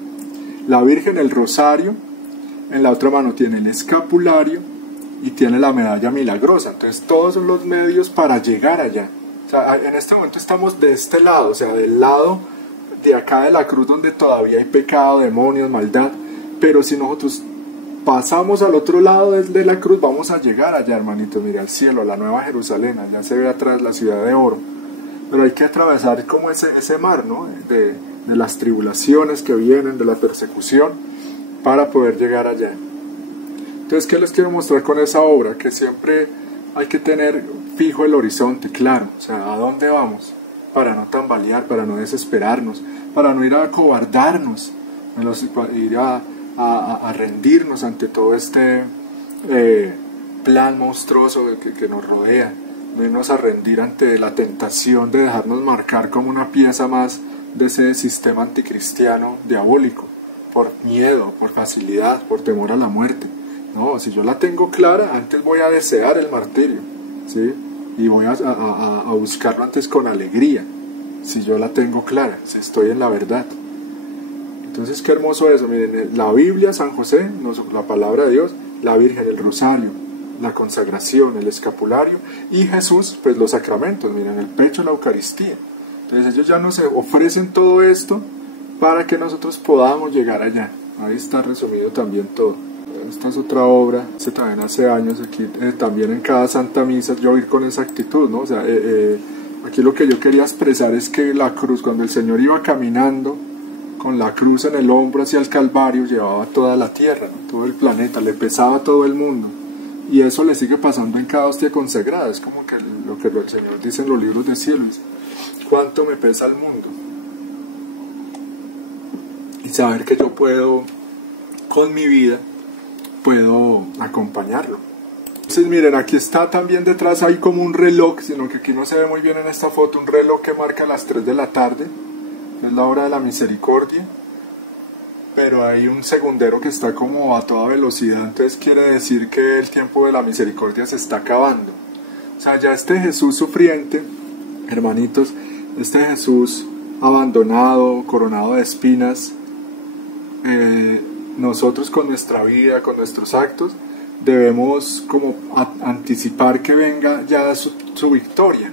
La Virgen, el rosario, en la otra mano tiene el escapulario y tiene la medalla milagrosa. Entonces todos son los medios para llegar allá. O sea, en este momento estamos de este lado, o sea, del lado de acá de la cruz donde todavía hay pecado, demonios, maldad. Pero si nosotros pasamos al otro lado de la cruz, vamos a llegar allá, hermanitos. Mira, al cielo, la Nueva Jerusalén, allá se ve atrás la ciudad de oro. Pero hay que atravesar como ese mar, ¿no? de las tribulaciones que vienen, de la persecución, para poder llegar allá. Entonces, ¿qué les quiero mostrar con esa obra? Que siempre hay que tener fijo el horizonte, claro. O sea, ¿a dónde vamos? Para no tambalear, para no desesperarnos, para no ir a acobardarnos, ir a rendirnos ante todo este plan monstruoso que nos rodea. No irnos a rendir ante la tentación de dejarnos marcar como una pieza más de ese sistema anticristiano diabólico, por miedo, por facilidad, por temor a la muerte. No, si yo la tengo clara, antes voy a desear el martirio, ¿sí? Y voy a buscarlo antes con alegría, si yo la tengo clara, si estoy en la verdad. Entonces, qué hermoso eso. Miren, la Biblia, San José, la palabra de Dios, la Virgen, el rosario, la consagración, el escapulario, y Jesús, pues los sacramentos, miren, el pecho, la Eucaristía. Entonces ellos ya nos ofrecen todo esto para que nosotros podamos llegar allá. Ahí está resumido también todo. Esta es otra obra, también hace años, aquí también en cada Santa Misa yo ir con esa actitud, ¿no? O sea, aquí lo que yo quería expresar es que la cruz, cuando el Señor iba caminando con la cruz en el hombro hacia el Calvario, llevaba toda la tierra, todo el planeta, le pesaba a todo el mundo. Y eso le sigue pasando en cada hostia consagrada. Es como que lo que el Señor dice en los libros de cielo es: ¿cuánto me pesa el mundo? Y saber que yo puedo, con mi vida, puedo acompañarlo. Entonces miren, aquí está también detrás, hay como un reloj, sino que aquí no se ve muy bien en esta foto, un reloj que marca las 3 de la tarde, es la hora de la misericordia. Pero hay un segundero que está como a toda velocidad, entonces quiere decir que el tiempo de la misericordia se está acabando. O sea, ya este Jesús sufriente, hermanitos, este Jesús abandonado, coronado de espinas, nosotros con nuestra vida, con nuestros actos, debemos como anticipar que venga ya su victoria.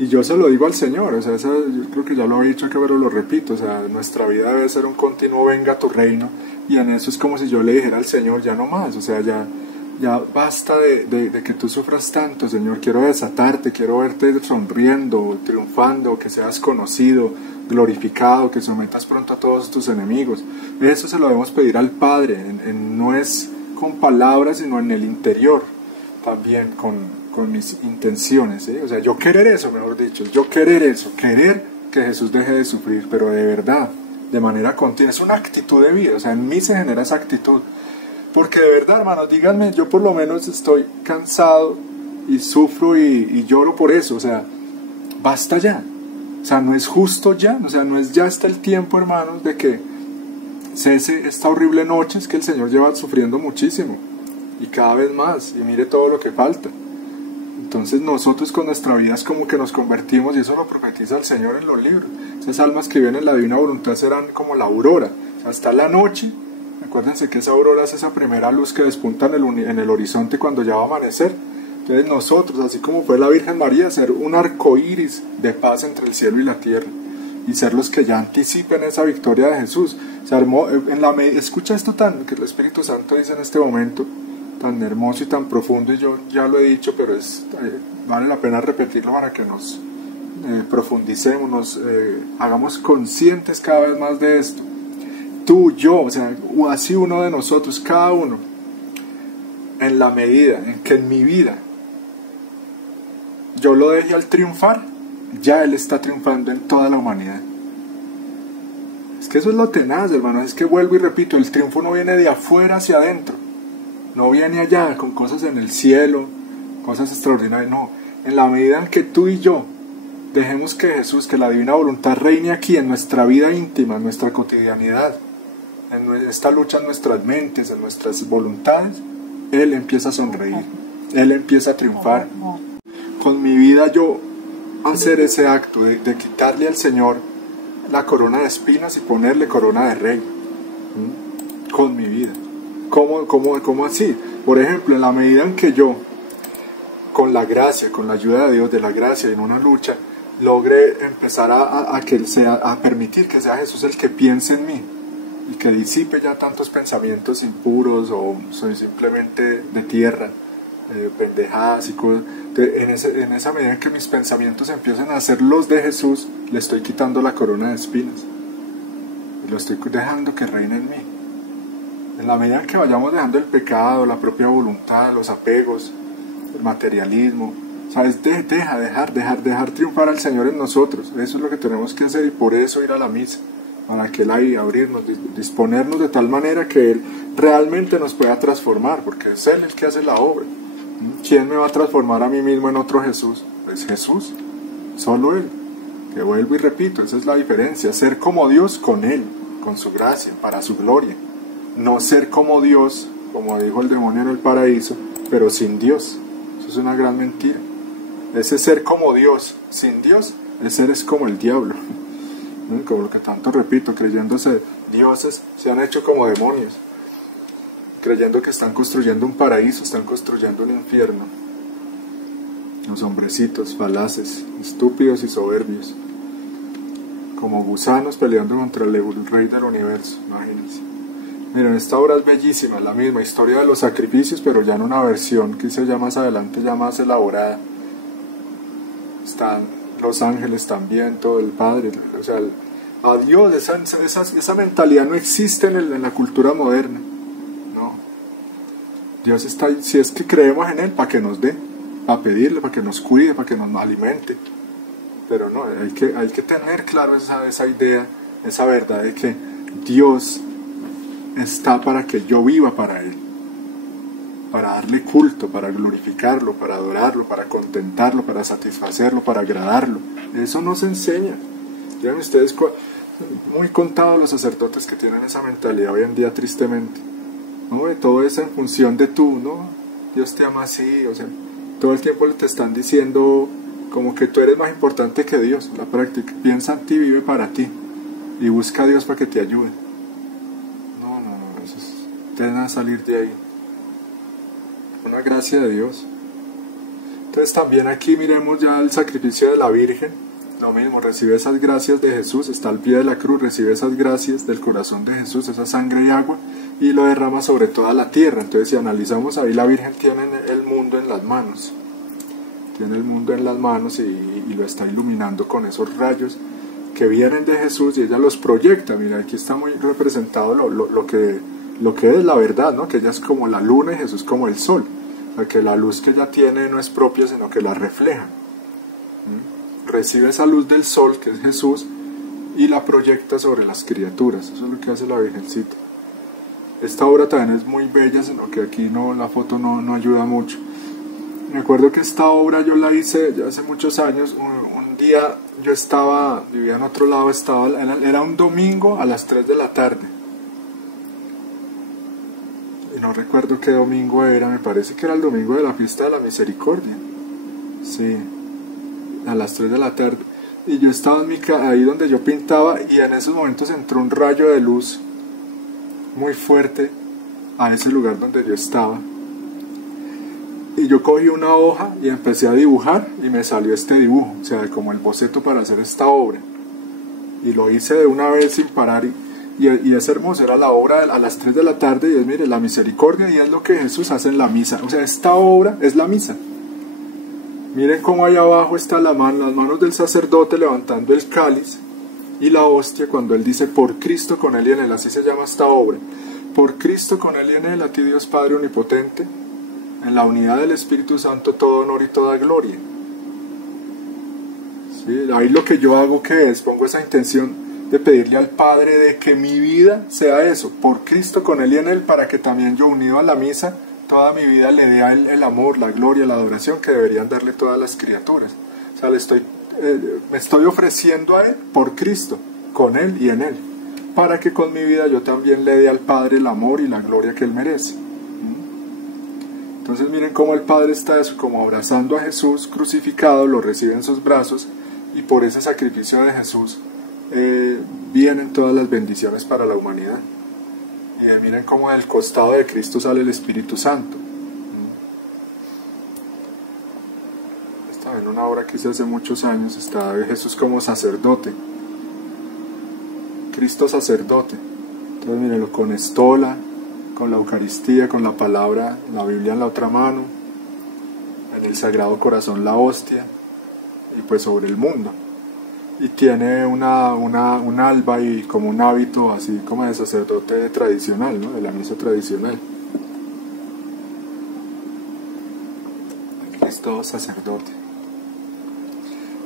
Y yo se lo digo al Señor, o sea, yo creo que ya lo he dicho acá, pero lo repito, o sea, nuestra vida debe ser un continuo venga a tu reino, y en eso es como si yo le dijera al Señor, ya no más, o sea, ya basta de que tú sufras tanto, Señor, quiero desatarte, quiero verte sonriendo, triunfando, que seas conocido, glorificado, que sometas pronto a todos tus enemigos. Eso se lo debemos pedir al Padre, no es con palabras, sino en el interior, también con mis intenciones, ¿sí? O sea, yo querer eso, mejor dicho, yo querer eso, querer que Jesús deje de sufrir, pero de verdad, de manera continua, es una actitud de vida, o sea, en mí se genera esa actitud, porque de verdad, hermanos, díganme, yo por lo menos estoy cansado y sufro y lloro por eso, o sea, basta ya, o sea, no es justo ya, o sea, no es ya hasta el tiempo, hermanos, de que cese esta horrible noche, es que el Señor lleva sufriendo muchísimo, y cada vez más, y mire todo lo que falta. Entonces nosotros con nuestra vida es como que nos convertimos, y eso lo profetiza el Señor en los libros. Esas almas que viven en la divina voluntad serán como la aurora, o sea, hasta la noche. Acuérdense que esa aurora es esa primera luz que despunta en el horizonte cuando ya va a amanecer. Entonces nosotros, así como fue la Virgen María, ser un arco iris de paz entre el cielo y la tierra, y ser los que ya anticipen esa victoria de Jesús, Se armó escucha esto tan que el Espíritu Santo dice en este momento, tan hermoso y tan profundo, y yo ya lo he dicho, pero vale la pena repetirlo para que nos profundicemos, nos hagamos conscientes cada vez más de esto. Tú, yo, o sea, así uno de nosotros, cada uno, en la medida en que en mi vida yo lo deje al triunfar, ya Él está triunfando en toda la humanidad. Es que eso es lo tenaz, hermano. Es que vuelvo y repito, el triunfo no viene de afuera hacia adentro, no viene allá con cosas en el cielo, cosas extraordinarias, no. En la medida en que tú y yo dejemos que Jesús, que la divina voluntad reine aquí en nuestra vida íntima, en nuestra cotidianidad, en esta lucha en nuestras mentes, en nuestras voluntades, Él empieza a sonreír, Él empieza a triunfar. Con mi vida yo hacer ese acto de quitarle al Señor la corona de espinas y ponerle corona de rey. Con mi vida. ¿Cómo así? Por ejemplo, en la medida en que yo, con la gracia, con la ayuda de Dios, de la gracia, en una lucha, logre empezar a permitir que sea Jesús el que piense en mí y que disipe ya tantos pensamientos impuros o soy simplemente de tierra, pendejadas y cosas. En esa medida en que mis pensamientos empiezan a ser los de Jesús, le estoy quitando la corona de espinas y lo estoy dejando que reine en mí. En la medida en que vayamos dejando el pecado, la propia voluntad, los apegos, el materialismo, ¿sabes? Dejar triunfar al Señor en nosotros. Eso es lo que tenemos que hacer, y por eso ir a la misa, para que Él ahí abrirnos, disponernos de tal manera que Él realmente nos pueda transformar, porque es Él el que hace la obra. ¿Quién me va a transformar a mí mismo en otro Jesús? Pues Jesús, solo Él. Que vuelvo y repito, esa es la diferencia, ser como Dios con Él, con su gracia, para su gloria. No ser como Dios, como dijo el demonio en el paraíso, pero sin Dios. Eso es una gran mentira. Ese ser como Dios, sin Dios, ese ser es como el diablo. Como lo que tanto repito, creyéndose dioses, se han hecho como demonios, creyendo que están construyendo un paraíso, están construyendo un infierno. Los hombrecitos falaces, estúpidos y soberbios, como gusanos peleando contra el rey del universo, imagínense. Miren, esta obra es bellísima, es la misma historia de los sacrificios, pero ya en una versión que hice ya más adelante, ya más elaborada. Están los ángeles también, todo el Padre, o sea, a Dios, esa mentalidad no existe en la cultura moderna, no. Dios está ahí, si es que creemos en Él, para que nos dé, para pedirle, para que nos cuide, para que nos alimente. Pero no, hay que tener claro esa idea, esa verdad de que Dios está para que yo viva para Él, para darle culto, para glorificarlo, para adorarlo, para contentarlo, para satisfacerlo, para agradarlo. Eso no se enseña. Vean ustedes, muy contados los sacerdotes que tienen esa mentalidad hoy en día, tristemente. ¿No? Todo es en función de tú, ¿no? Dios te ama así, o sea, todo el tiempo te están diciendo como que tú eres más importante que Dios. La práctica, piensa en ti, vive para ti y busca a Dios para que te ayude. No, eso es, te van a salir de ahí. Una gracia de Dios. Entonces también aquí miremos ya el sacrificio de la Virgen. Lo mismo, recibe esas gracias de Jesús, está al pie de la cruz, recibe esas gracias del corazón de Jesús, esa sangre y agua, y lo derrama sobre toda la tierra. Entonces si analizamos ahí, la Virgen tiene el mundo en las manos, y lo está iluminando con esos rayos que vienen de Jesús, y ella los proyecta. Mira, aquí está muy representado lo que es la verdad, ¿no? Que ella es como la luna y Jesús como el sol. O sea, que la luz que ella tiene no es propia, sino que la refleja. Recibe esa luz del sol, que es Jesús, y la proyecta sobre las criaturas. Eso es lo que hace la Virgencita. Esta obra también es muy bella, sino que aquí la foto no ayuda mucho. Me acuerdo que esta obra yo la hice ya hace muchos años. Un día yo vivía en otro lado, era un domingo a las 3 de la tarde. Y no recuerdo qué domingo era, me parece que era el domingo de la fiesta de la misericordia. Sí, a las 3 de la tarde. Y yo estaba ahí donde yo pintaba, y en esos momentos entró un rayo de luz muy fuerte a ese lugar donde yo estaba. Y yo cogí una hoja y empecé a dibujar, y me salió este dibujo, o sea, como el boceto para hacer esta obra. Y lo hice de una vez sin parar, y es hermoso, era la obra a las 3 de la tarde, y es, mire, la misericordia, y es lo que Jesús hace en la misa. O sea, esta obra es la misa. Miren cómo ahí abajo están las manos del sacerdote levantando el cáliz y la hostia, cuando él dice, por Cristo, con él y en él, así se llama esta obra. Por Cristo, con él y en él, a ti Dios Padre Omnipotente, en la unidad del Espíritu Santo, todo honor y toda gloria. ¿Sí? Ahí lo que yo hago, ¿qué es? Pongo esa intención de pedirle al Padre de que mi vida sea eso, por Cristo, con él y en él, para que también yo, unido a la misa, toda mi vida le dé a él el amor, la gloria, la adoración que deberían darle todas las criaturas. O sea, me estoy ofreciendo a él por Cristo, con él y en él, para que con mi vida yo también le dé al Padre el amor y la gloria que él merece. Entonces miren cómo el Padre está eso, como abrazando a Jesús crucificado, lo recibe en sus brazos, y por ese sacrificio de Jesús vienen todas las bendiciones para la humanidad. Y miren cómo del costado de Cristo sale el Espíritu Santo. Esta en una obra que hice hace muchos años, está Jesús como sacerdote, Cristo sacerdote. Entonces mírenlo con estola, con la Eucaristía, con la palabra, la Biblia en la otra mano, en el Sagrado Corazón la hostia, y pues sobre el mundo. Y tiene un alba y como un hábito así como de sacerdote tradicional, ¿no? De la misa tradicional. Aquí es todo sacerdote.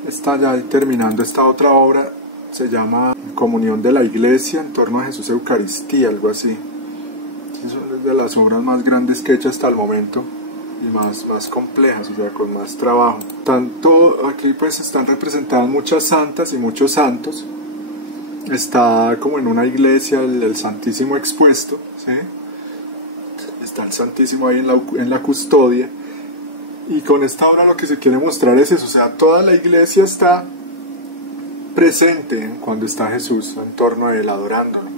Está ya terminando esta otra obra, se llama Comunión de la Iglesia en torno a Jesús Eucaristía, algo así. Es de las obras más grandes que he hecho hasta el momento y más complejas, o sea, con más trabajo. Tanto aquí pues están representadas muchas santas y muchos santos. Está como en una iglesia el Santísimo expuesto, ¿sí? Está el Santísimo ahí en la custodia, y con esta obra lo que se quiere mostrar es eso, o sea, toda la iglesia está presente cuando está Jesús en torno a él, adorándolo.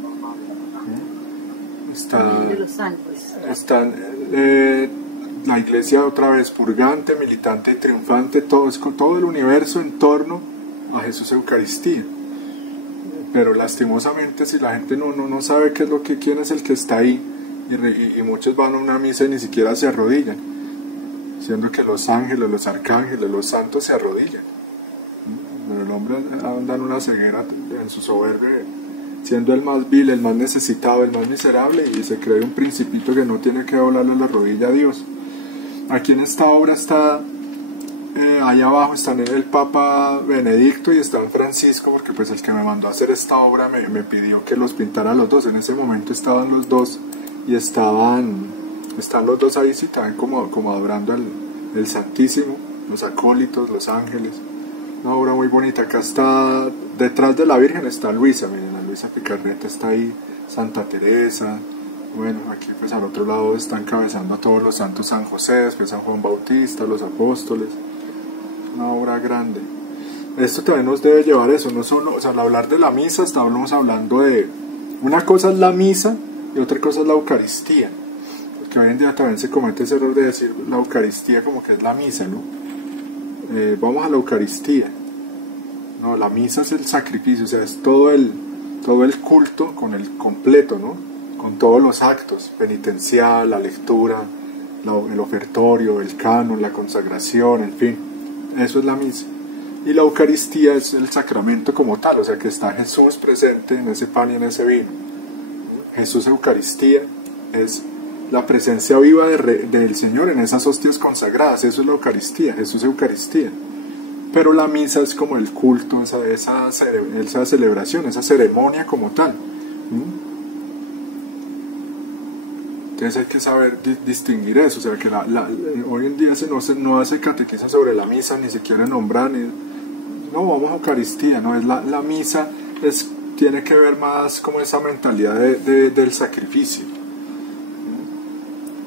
Están la iglesia otra vez purgante, militante y triunfante, todo el universo en torno a Jesús Eucaristía. Pero lastimosamente, si la gente no sabe quién es el que está ahí, y muchos van a una misa y ni siquiera se arrodillan, siendo que los ángeles, los arcángeles, los santos se arrodillan. Pero el hombre anda en una ceguera en su soberbia, siendo el más vil, el más necesitado, el más miserable, y se cree un principito que no tiene que doblarle la rodilla a Dios. Aquí en esta obra está, ahí abajo están el Papa Benedicto y están Francisco, porque pues el que me mandó a hacer esta obra me pidió que los pintara los dos. En ese momento estaban los dos, y están los dos ahí, sí, también como adorando el Santísimo, los acólitos, los ángeles. Una obra muy bonita. Acá está, detrás de la Virgen está Luisa, miren, la Luisa Picarreta está ahí, Santa Teresa. Bueno, aquí pues al otro lado está encabezando a todos los santos, San José, después San Juan Bautista, los apóstoles. Una obra grande. Esto también nos debe llevar eso, no solo, o sea, al hablar de la misa estamos hablando de, una cosa es la misa y otra cosa es la Eucaristía, porque hoy en día también se comete ese error de decir la Eucaristía como que es la misa, ¿no? Vamos a la Eucaristía. No, la misa es el sacrificio, o sea, es todo el culto con el completo, ¿no? Con todos los actos, penitencial, la lectura, el ofertorio, el canon, la consagración, en fin, eso es la misa. Y la Eucaristía es el sacramento como tal, o sea que está Jesús presente en ese pan y en ese vino. Jesús Eucaristía es la presencia viva del Señor en esas hostias consagradas, eso es la Eucaristía, Jesús Eucaristía. Pero la misa es como el culto, esa celebración, esa ceremonia como tal. Entonces hay que saber distinguir eso, o sea que hoy en día no hace catequesis sobre la misa, ni se quiere nombrar, no, vamos a Eucaristía, no, es la misa tiene que ver más como esa mentalidad del sacrificio.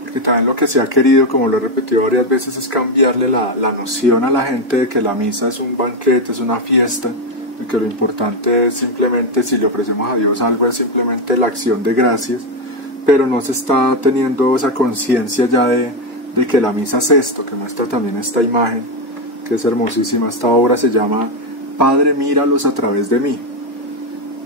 Porque también lo que se ha querido, como lo he repetido varias veces, es cambiarle la noción a la gente de que la misa es un banquete, es una fiesta, de que lo importante es simplemente, si le ofrecemos a Dios algo, es simplemente la acción de gracias, pero no se está teniendo esa conciencia ya de que la misa es esto, que muestra también esta imagen, que es hermosísima. Esta obra se llama Padre, míralos a través de mí.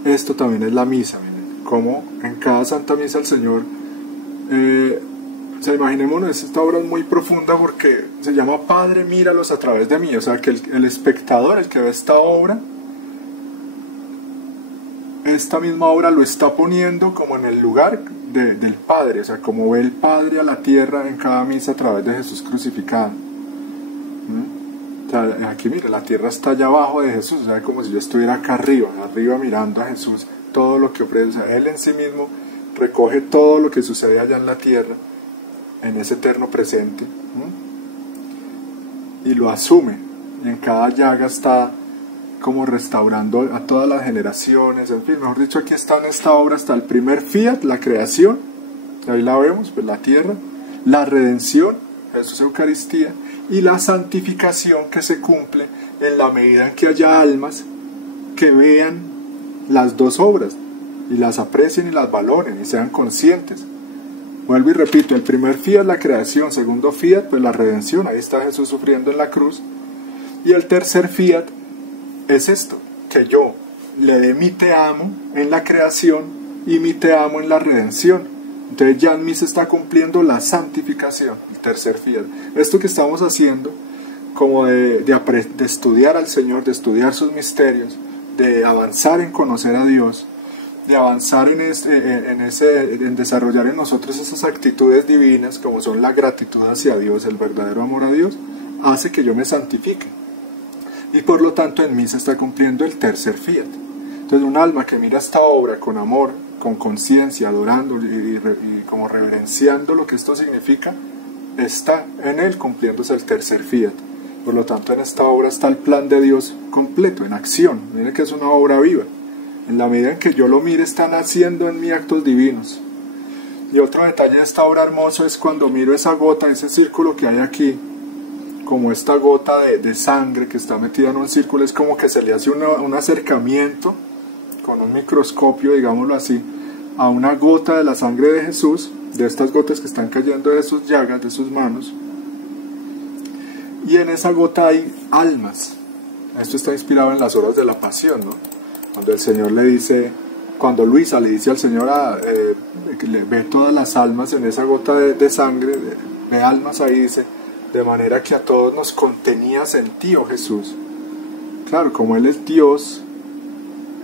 Esto también es la misa, miren, como en cada Santa Misa el Señor, o sea, imaginémonos, esta obra es muy profunda porque se llama Padre, míralos a través de mí, o sea, que el espectador, el que ve esta obra, esta misma obra lo está poniendo como en el lugar del Padre, o sea, como ve el Padre a la tierra en cada misa a través de Jesús crucificado. O sea, aquí mira, la tierra está allá abajo de Jesús, o sea, como si yo estuviera acá arriba mirando a Jesús, todo lo que ofrece, o sea, Él en sí mismo recoge todo lo que sucede allá en la tierra, en ese eterno presente, y lo asume, y en cada llaga está como restaurando a todas las generaciones, en fin, mejor dicho, aquí está en esta obra, está el primer fiat, la creación, ahí la vemos, pues la tierra, la redención, Jesús Eucaristía, y la santificación que se cumple en la medida en que haya almas que vean las dos obras, y las aprecien y las valoren, y sean conscientes. Vuelvo y repito, el primer fiat, la creación, segundo fiat, pues la redención, ahí está Jesús sufriendo en la cruz, y el tercer fiat, es esto, que yo le dé mi te amo en la creación y mi te amo en la redención. Entonces ya en mí se está cumpliendo la santificación, el tercer fiat. Esto que estamos haciendo, como de estudiar al Señor, de estudiar sus misterios, de avanzar en conocer a Dios, de avanzar en desarrollar en nosotros esas actitudes divinas, como son la gratitud hacia Dios, el verdadero amor a Dios, hace que yo me santifique. Y por lo tanto en mí se está cumpliendo el tercer fiat. Entonces un alma que mira esta obra con amor, con conciencia, adorando y como reverenciando lo que esto significa, está en él cumpliéndose el tercer fiat. Por lo tanto en esta obra está el plan de Dios completo, en acción. Miren que es una obra viva. En la medida en que yo lo mire, están haciendo en mí actos divinos. Y otro detalle de esta obra hermoso es cuando miro esa gota, ese círculo que hay aquí, como esta gota de sangre que está metida en un círculo, es como que se le hace un acercamiento con un microscopio, digámoslo así, a una gota de la sangre de Jesús, de estas gotas que están cayendo de sus llagas, de sus manos, y en esa gota hay almas. Esto está inspirado en las horas de la pasión, ¿no? Cuando el Señor le dice, cuando Luisa le dice al Señor, que le ve todas las almas en esa gota de sangre, ve almas ahí, dice, de manera que a todos nos contenías en ti, oh Jesús. Claro, como Él es Dios,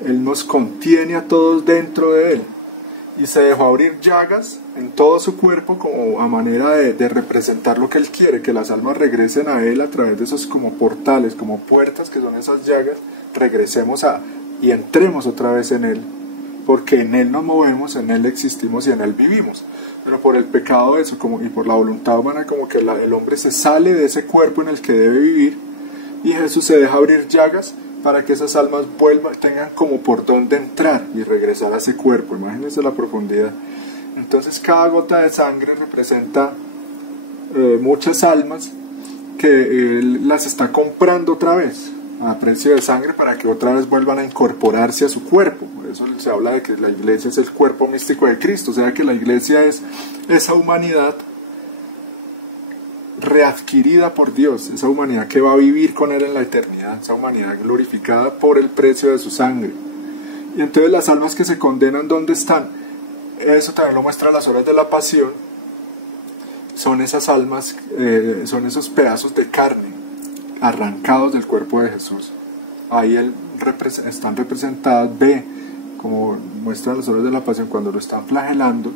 Él nos contiene a todos dentro de Él. Y se dejó abrir llagas en todo su cuerpo como a manera de representar lo que Él quiere, que las almas regresen a Él a través de esos como portales, como puertas que son esas llagas, regresemos y entremos otra vez en Él, porque en Él nos movemos, en Él existimos y en Él vivimos. Pero por el pecado eso, y por la voluntad humana, como que el hombre se sale de ese cuerpo en el que debe vivir, y Jesús se deja abrir llagas para que esas almas tengan como por dónde entrar y regresar a ese cuerpo. Imagínense la profundidad. Entonces cada gota de sangre representa muchas almas que Él las está comprando otra vez a precio de sangre para que otra vez vuelvan a incorporarse a su cuerpo. Por eso se habla de que la iglesia es el cuerpo místico de Cristo, o sea que la iglesia es esa humanidad readquirida por Dios, esa humanidad que va a vivir con Él en la eternidad, esa humanidad glorificada por el precio de su sangre. Y entonces las almas que se condenan, ¿dónde están? Eso también lo muestra las horas de la pasión. Son esas almas, son esos pedazos de carne arrancados del cuerpo de Jesús. Ahí están representadas, como muestran las horas de la pasión, cuando lo están flagelando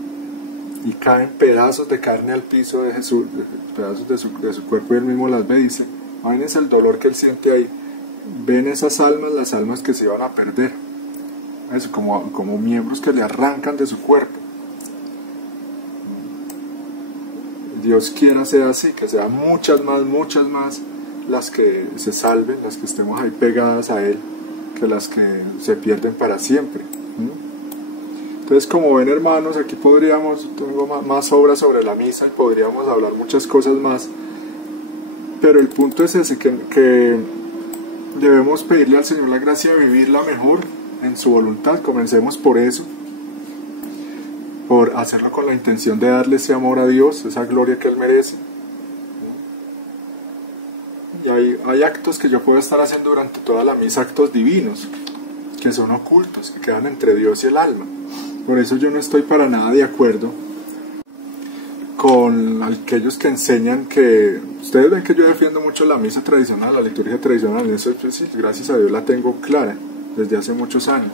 y caen pedazos de carne al piso de Jesús, pedazos de su cuerpo, y Él mismo las ve y dice, imagínense el dolor que Él siente ahí. Ven esas almas, las almas que se iban a perder, eso, como miembros que le arrancan de su cuerpo. Dios quiera sea así, que sean muchas más las que se salven, las que estemos ahí pegadas a Él, que las que se pierden para siempre. Entonces, como ven, hermanos, aquí tengo más obras sobre la misa y podríamos hablar muchas cosas más, pero el punto es ese, que debemos pedirle al Señor la gracia de vivirla mejor en su voluntad. Comencemos por eso, por hacerlo con la intención de darle ese amor a Dios, esa gloria que Él merece. Y hay actos que yo puedo estar haciendo durante toda la misa, actos divinos, que son ocultos, que quedan entre Dios y el alma. Por eso yo no estoy para nada de acuerdo con aquellos que enseñan que... Ustedes ven que yo defiendo mucho la misa tradicional, la liturgia tradicional, eso pues, sí, gracias a Dios la tengo clara desde hace muchos años.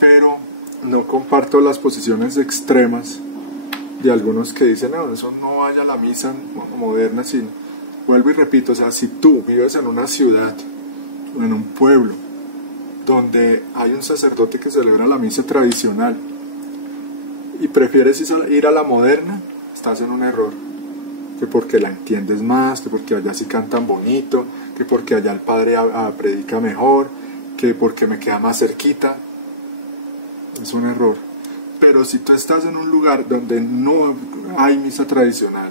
Pero no comparto las posiciones extremas de algunos que dicen, no, eso no vaya a la misa moderna, sino, vuelvo y repito, o sea, si tú vives en una ciudad, en un pueblo, donde hay un sacerdote que celebra la misa tradicional y prefieres ir a la moderna, estás en un error. Que porque la entiendes más, que porque allá sí cantan bonito, que porque allá el padre predica mejor, que porque me queda más cerquita. Es un error. Pero si tú estás en un lugar donde no hay misa tradicional,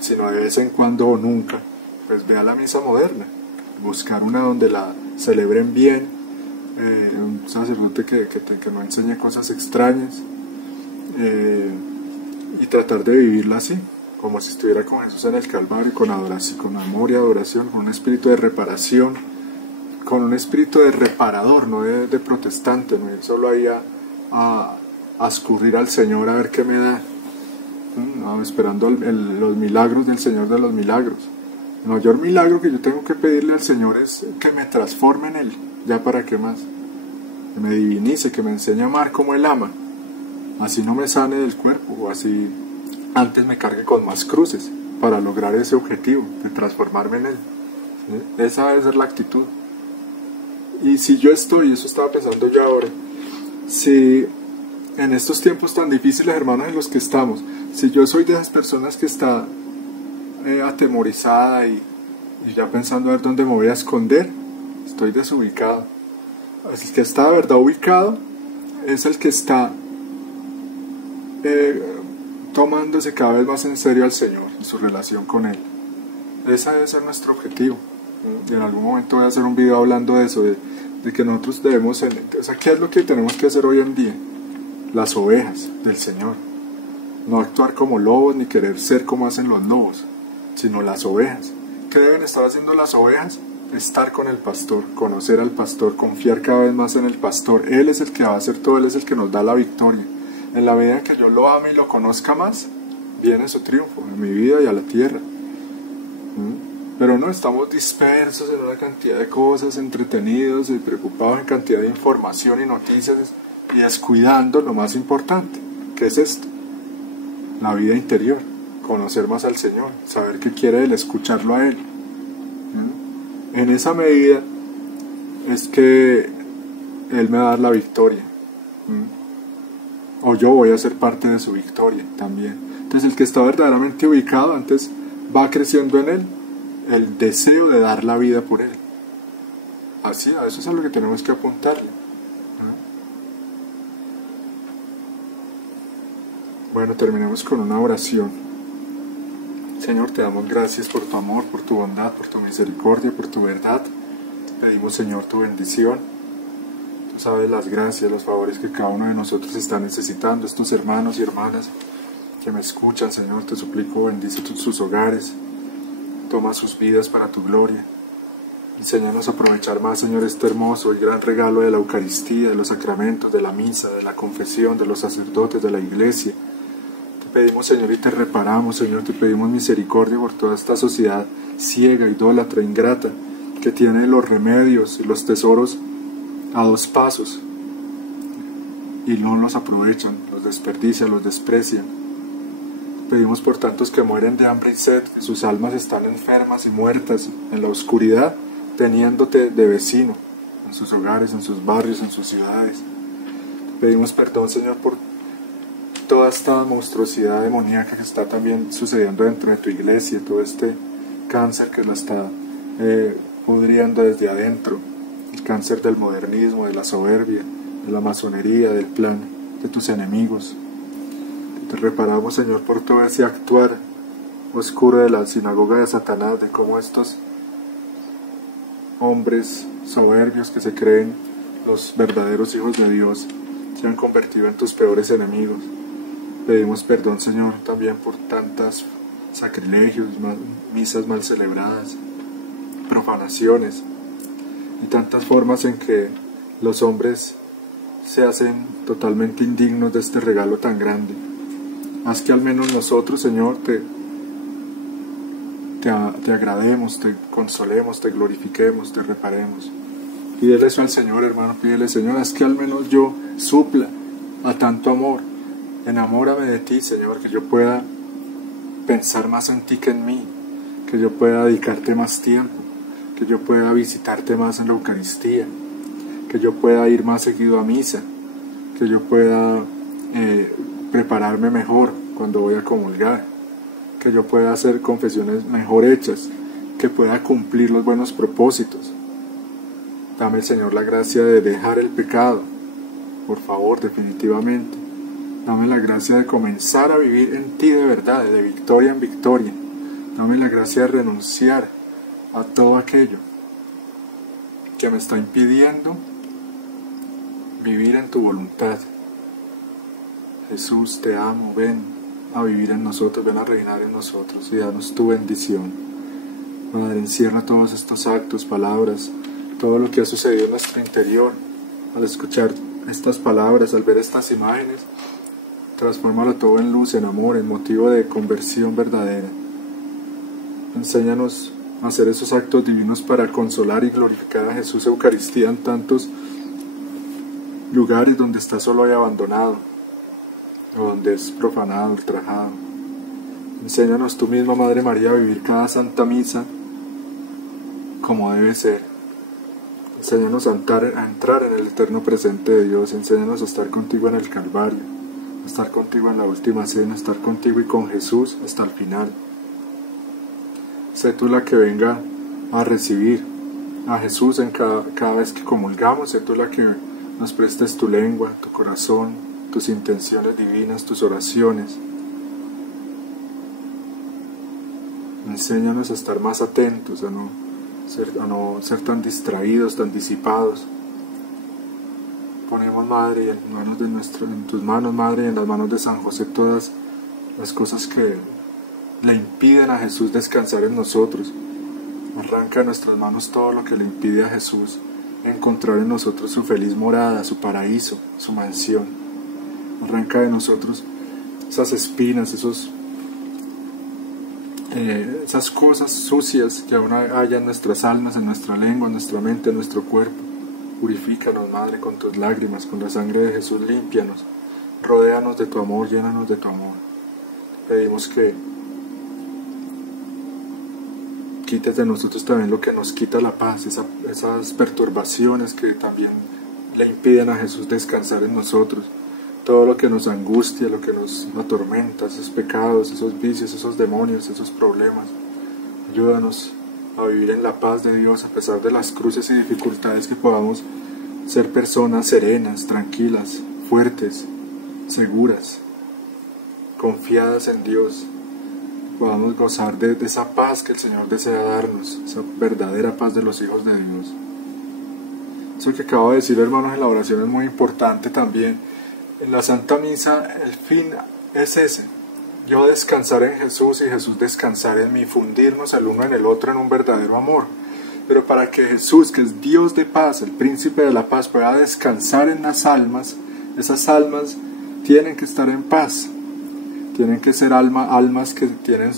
sino de vez en cuando o nunca, pues ve a la misa moderna. Buscar una donde la celebren bien, un sacerdote que no enseñe cosas extrañas, y tratar de vivirla así, como si estuviera con Jesús en el Calvario, con adoración, con amor y adoración, con un espíritu de reparación, con un espíritu de reparador, no de protestante, no ir solo ahí a escurrir al Señor a ver qué me da, no, esperando los milagros del Señor de los milagros. El mayor milagro que yo tengo que pedirle al Señor es que me transforme en Él, ya para qué más, que me divinice, que me enseñe a amar como Él ama, así no me sane del cuerpo, o así antes me cargue con más cruces, para lograr ese objetivo, de transformarme en Él. ¿Sí? Esa debe ser la actitud. Y si yo estoy, eso estaba pensando yo ahora, si en estos tiempos tan difíciles, hermanos, en los que estamos, si yo soy de esas personas que está atemorizada y ya pensando a ver dónde me voy a esconder, estoy desubicado. El que está de verdad ubicado es el que está tomándose cada vez más en serio al Señor y su relación con Él. Ese debe ser nuestro objetivo. Y en algún momento voy a hacer un video hablando de eso, de que nosotros debemos, o sea, ¿qué es lo que tenemos que hacer hoy en día? Las ovejas del Señor. No actuar como lobos ni querer ser como hacen los lobos, sino las ovejas. ¿Qué deben estar haciendo las ovejas? Estar con el pastor, conocer al pastor, confiar cada vez más en el pastor. Él es el que va a hacer todo, Él es el que nos da la victoria. En la medida en que yo lo ame y lo conozca más, viene su triunfo en mi vida y a la tierra. Pero no, estamos dispersos en una cantidad de cosas, entretenidos y preocupados en cantidad de información y noticias, y descuidando lo más importante, que es esto, la vida interior, conocer más al Señor, saber qué quiere Él, escucharlo a Él. En esa medida es que Él me va a dar la victoria, o yo voy a ser parte de su victoria también. Entonces el que está verdaderamente ubicado, antes va creciendo en Él el deseo de dar la vida por Él. Así, a eso es a lo que tenemos que apuntarle. Bueno, terminemos con una oración. Señor, te damos gracias por tu amor, por tu bondad, por tu misericordia, por tu verdad. Pedimos, Señor, tu bendición. Tú sabes las gracias, los favores que cada uno de nosotros está necesitando. Estos hermanos y hermanas que me escuchan, Señor, te suplico, bendice sus hogares. Toma sus vidas para tu gloria. Enséñanos a aprovechar más, Señor, este hermoso y gran regalo de la Eucaristía, de los sacramentos, de la misa, de la confesión, de los sacerdotes, de la iglesia. Te pedimos, Señor, y te reparamos, Señor, te pedimos misericordia por toda esta sociedad ciega, idólatra, ingrata, que tiene los remedios y los tesoros a dos pasos y no los aprovechan, los desperdician, los desprecian. Pedimos por tantos que mueren de hambre y sed, que sus almas están enfermas y muertas en la oscuridad, teniéndote de vecino, en sus hogares, en sus barrios, en sus ciudades. Pedimos perdón, Señor, por toda esta monstruosidad demoníaca que está también sucediendo dentro de tu iglesia, todo este cáncer que la está pudriendo desde adentro, el cáncer del modernismo, de la soberbia, de la masonería, del plan de tus enemigos. Te reparamos, Señor, por todo ese actuar oscuro de la sinagoga de Satanás, de cómo estos hombres soberbios que se creen los verdaderos hijos de Dios se han convertido en tus peores enemigos. Pedimos perdón, Señor, también por tantos sacrilegios, misas mal celebradas, profanaciones y tantas formas en que los hombres se hacen totalmente indignos de este regalo tan grande. Haz que al menos nosotros, Señor, te agrademos, te consolemos, te glorifiquemos, te reparemos. Pídele eso al Señor, hermano, pídele, Señor, haz que al menos yo supla a tanto amor. Enamórame de ti, Señor, que yo pueda pensar más en ti que en mí, que yo pueda dedicarte más tiempo, que yo pueda visitarte más en la Eucaristía, que yo pueda ir más seguido a misa, que yo pueda prepararme mejor cuando voy a comulgar, que yo pueda hacer confesiones mejor hechas, que pueda cumplir los buenos propósitos. Dame, Señor, la gracia de dejar el pecado, por favor, definitivamente. Dame la gracia de comenzar a vivir en ti de verdad, de victoria en victoria. Dame la gracia de renunciar a todo aquello que me está impidiendo vivir en tu voluntad. Jesús, te amo, ven a vivir en nosotros, ven a reinar en nosotros y danos tu bendición. Madre, encierra todos estos actos, palabras, todo lo que ha sucedido en nuestro interior. Al escuchar estas palabras, al ver estas imágenes, transfórmalo todo en luz, en amor, en motivo de conversión verdadera. Enséñanos a hacer esos actos divinos para consolar y glorificar a Jesús Eucaristía en tantos lugares donde está solo y abandonado, o donde es profanado, ultrajado. Enséñanos tú misma, Madre María, a vivir cada Santa Misa como debe ser. Enséñanos a entrar en el eterno presente de Dios. Enséñanos a estar contigo en el Calvario, a estar contigo en la última cena, a estar contigo y con Jesús hasta el final. Sé tú la que venga a recibir a Jesús en cada vez que comulgamos. Sé tú la que nos prestes tu lengua, tu corazón, tus intenciones divinas, tus oraciones. Enséñanos a estar más atentos, a no ser tan distraídos, tan disipados. Ponemos, Madre, en tus manos, Madre, y en las manos de San José todas las cosas que le impiden a Jesús descansar en nosotros. Arranca de nuestras manos todo lo que le impide a Jesús encontrar en nosotros su feliz morada, su paraíso, su mansión. Arranca de nosotros esas espinas, esas cosas sucias que aún hay en nuestras almas, en nuestra lengua, en nuestra mente, en nuestro cuerpo. Purifícanos, Madre, con tus lágrimas, con la sangre de Jesús, límpianos, rodéanos de tu amor, llénanos de tu amor. Pedimos que quites de nosotros también lo que nos quita la paz, esas perturbaciones que también le impiden a Jesús descansar en nosotros, todo lo que nos angustia, lo que nos atormenta, esos pecados, esos vicios, esos demonios, esos problemas. Ayúdanos a vivir en la paz de Dios a pesar de las cruces y dificultades, que podamos ser personas serenas, tranquilas, fuertes, seguras, confiadas en Dios. Podamos gozar de esa paz que el Señor desea darnos, esa verdadera paz de los hijos de Dios. Eso que acabo de decir, hermanos, en la oración es muy importante también. En la Santa Misa el fin es ese: yo descansar en Jesús y Jesús descansar en mí, fundirnos el uno en el otro en un verdadero amor. Pero para que Jesús, que es Dios de paz, el príncipe de la paz, pueda descansar en las almas, esas almas tienen que estar en paz. Tienen que ser almas que tienen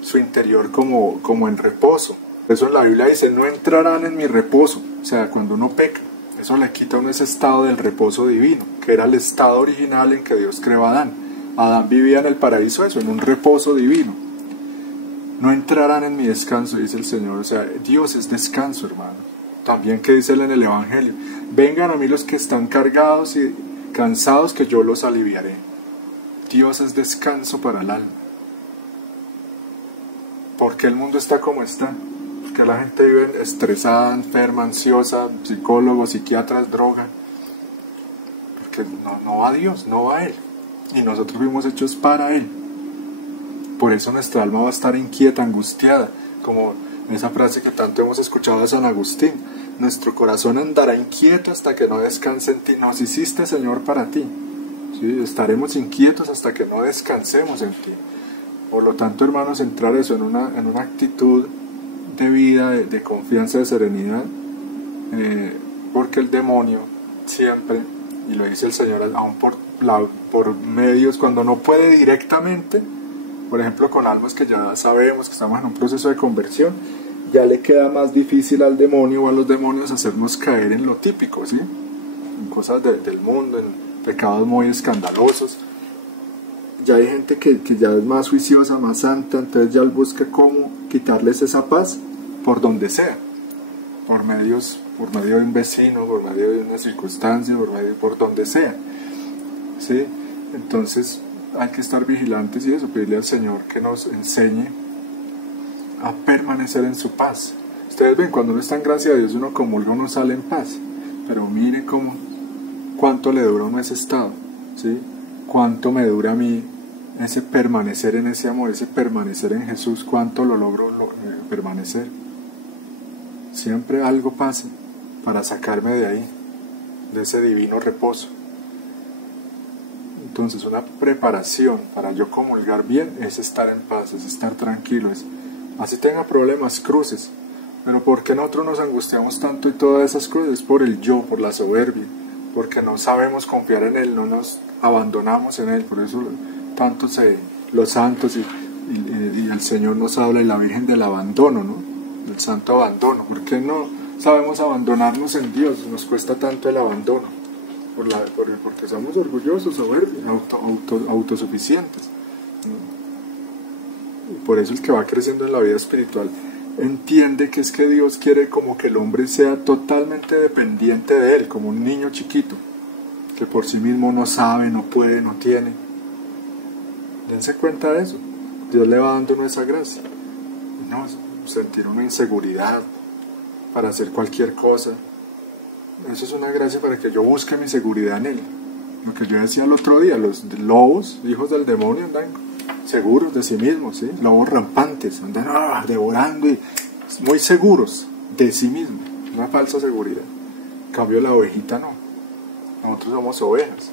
su interior como en reposo. Eso en la Biblia dice: no entrarán en mi reposo. O sea, cuando uno peca, eso le quita a uno ese estado del reposo divino, que era el estado original en que Dios creó a Adán. Adán vivía en el paraíso, eso, en un reposo divino. No entrarán en mi descanso, dice el Señor. O sea, Dios es descanso, hermano. También que dice él en el Evangelio: vengan a mí los que están cargados y cansados, que yo los aliviaré. Dios es descanso para el alma. ¿Por qué el mundo está como está? Porque la gente vive estresada, enferma, ansiosa, psicólogos, psiquiatras, droga. Porque no va a Dios, no va a Él. Y nosotros fuimos hechos para Él. Por eso nuestra alma va a estar inquieta, angustiada, como esa frase que tanto hemos escuchado de San Agustín: nuestro corazón andará inquieto hasta que no descanse en ti. Nos hiciste, Señor, para ti. ¿Sí? Estaremos inquietos hasta que no descansemos en ti. Por lo tanto, hermanos, entrar eso en una actitud de vida, de confianza, de serenidad, porque el demonio siempre y lo dice el Señor aún por medios, cuando no puede directamente, por ejemplo con almas que ya sabemos que estamos en un proceso de conversión, ya le queda más difícil al demonio o a los demonios hacernos caer en lo típico, ¿sí? En cosas del mundo, en pecados muy escandalosos. Ya hay gente que ya es más juiciosa, más santa, entonces ya él busca cómo quitarles esa paz por donde sea, por medio de un vecino, por medio de una circunstancia, por donde sea, ¿sí? Entonces hay que estar vigilantes y eso, pedirle al Señor que nos enseñe a permanecer en su paz. Ustedes ven, cuando uno está en gracia de Dios, uno comulga, uno sale en paz, pero mire cuánto le dura a uno ese estado, ¿sí? Cuánto me dura a mí ese permanecer en ese amor, ese permanecer en Jesús, cuánto lo logro permanecer. Siempre algo pasa para sacarme de ahí, de ese divino reposo. Entonces una preparación para yo comulgar bien es estar en paz, es estar tranquilo, así tenga problemas, cruces. Pero ¿por qué nosotros nos angustiamos tanto y todas esas cosas? Es por el yo, por la soberbia, porque no sabemos confiar en Él, no nos abandonamos en Él. Por eso tanto los santos y el Señor nos habla, y la Virgen, del abandono, ¿no? Del santo abandono. ¿Por qué no sabemos abandonarnos en Dios? Nos cuesta tanto el abandono, porque somos orgullosos, soberbios, autosuficientes. Y por eso el que va creciendo en la vida espiritual entiende que es que Dios quiere como que el hombre sea totalmente dependiente de Él, como un niño chiquito, que por sí mismo no sabe, no puede, no tiene. Dense cuenta de eso. Dios le va dando esa gracia. No sentir una inseguridad para hacer cualquier cosa. Eso es una gracia para que yo busque mi seguridad en Él. Lo que yo decía el otro día, los lobos, hijos del demonio, andan seguros de sí mismos, ¿sí? Lobos rampantes, andan devorando y muy seguros de sí mismos. Una falsa seguridad. En cambio la ovejita no. Nosotros somos ovejas.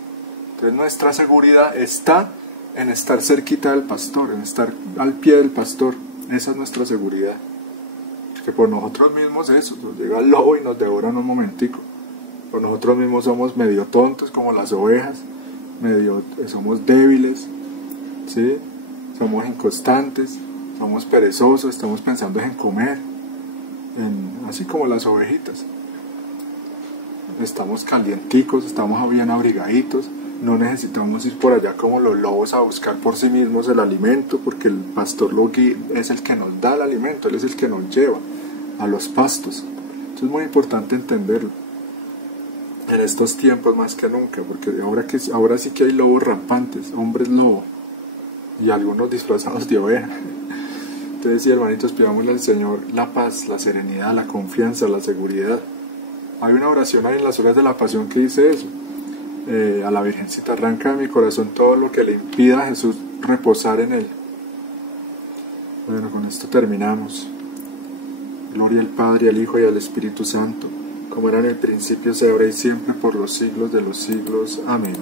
Entonces nuestra seguridad está en estar cerquita del pastor, en estar al pie del pastor. Esa es nuestra seguridad. Que por nosotros mismos eso, nos llega el lobo y nos devora en un momentico. Por nosotros mismos somos medio tontos como las ovejas, somos débiles, ¿sí? Somos inconstantes, somos perezosos, estamos pensando en comer, así como las ovejitas. Estamos calienticos, estamos bien abrigaditos, no necesitamos ir por allá como los lobos a buscar por sí mismos el alimento, porque el pastor es el que nos da el alimento, Él es el que nos lleva a los pastos. Entonces es muy importante entenderlo en estos tiempos más que nunca, porque ahora sí que hay lobos rampantes, hombres lobo, y algunos disfrazados de oveja. Entonces sí, hermanitos, pidámosle al Señor la paz, la serenidad, la confianza, la seguridad. Hay una oración ahí en las horas de la pasión que dice eso, a la Virgencita: arranca de mi corazón todo lo que le impida a Jesús reposar en Él. Bueno, con esto terminamos. Gloria al Padre, al Hijo y al Espíritu Santo, como era en el principio, sea ahora y siempre, por los siglos de los siglos. Amén.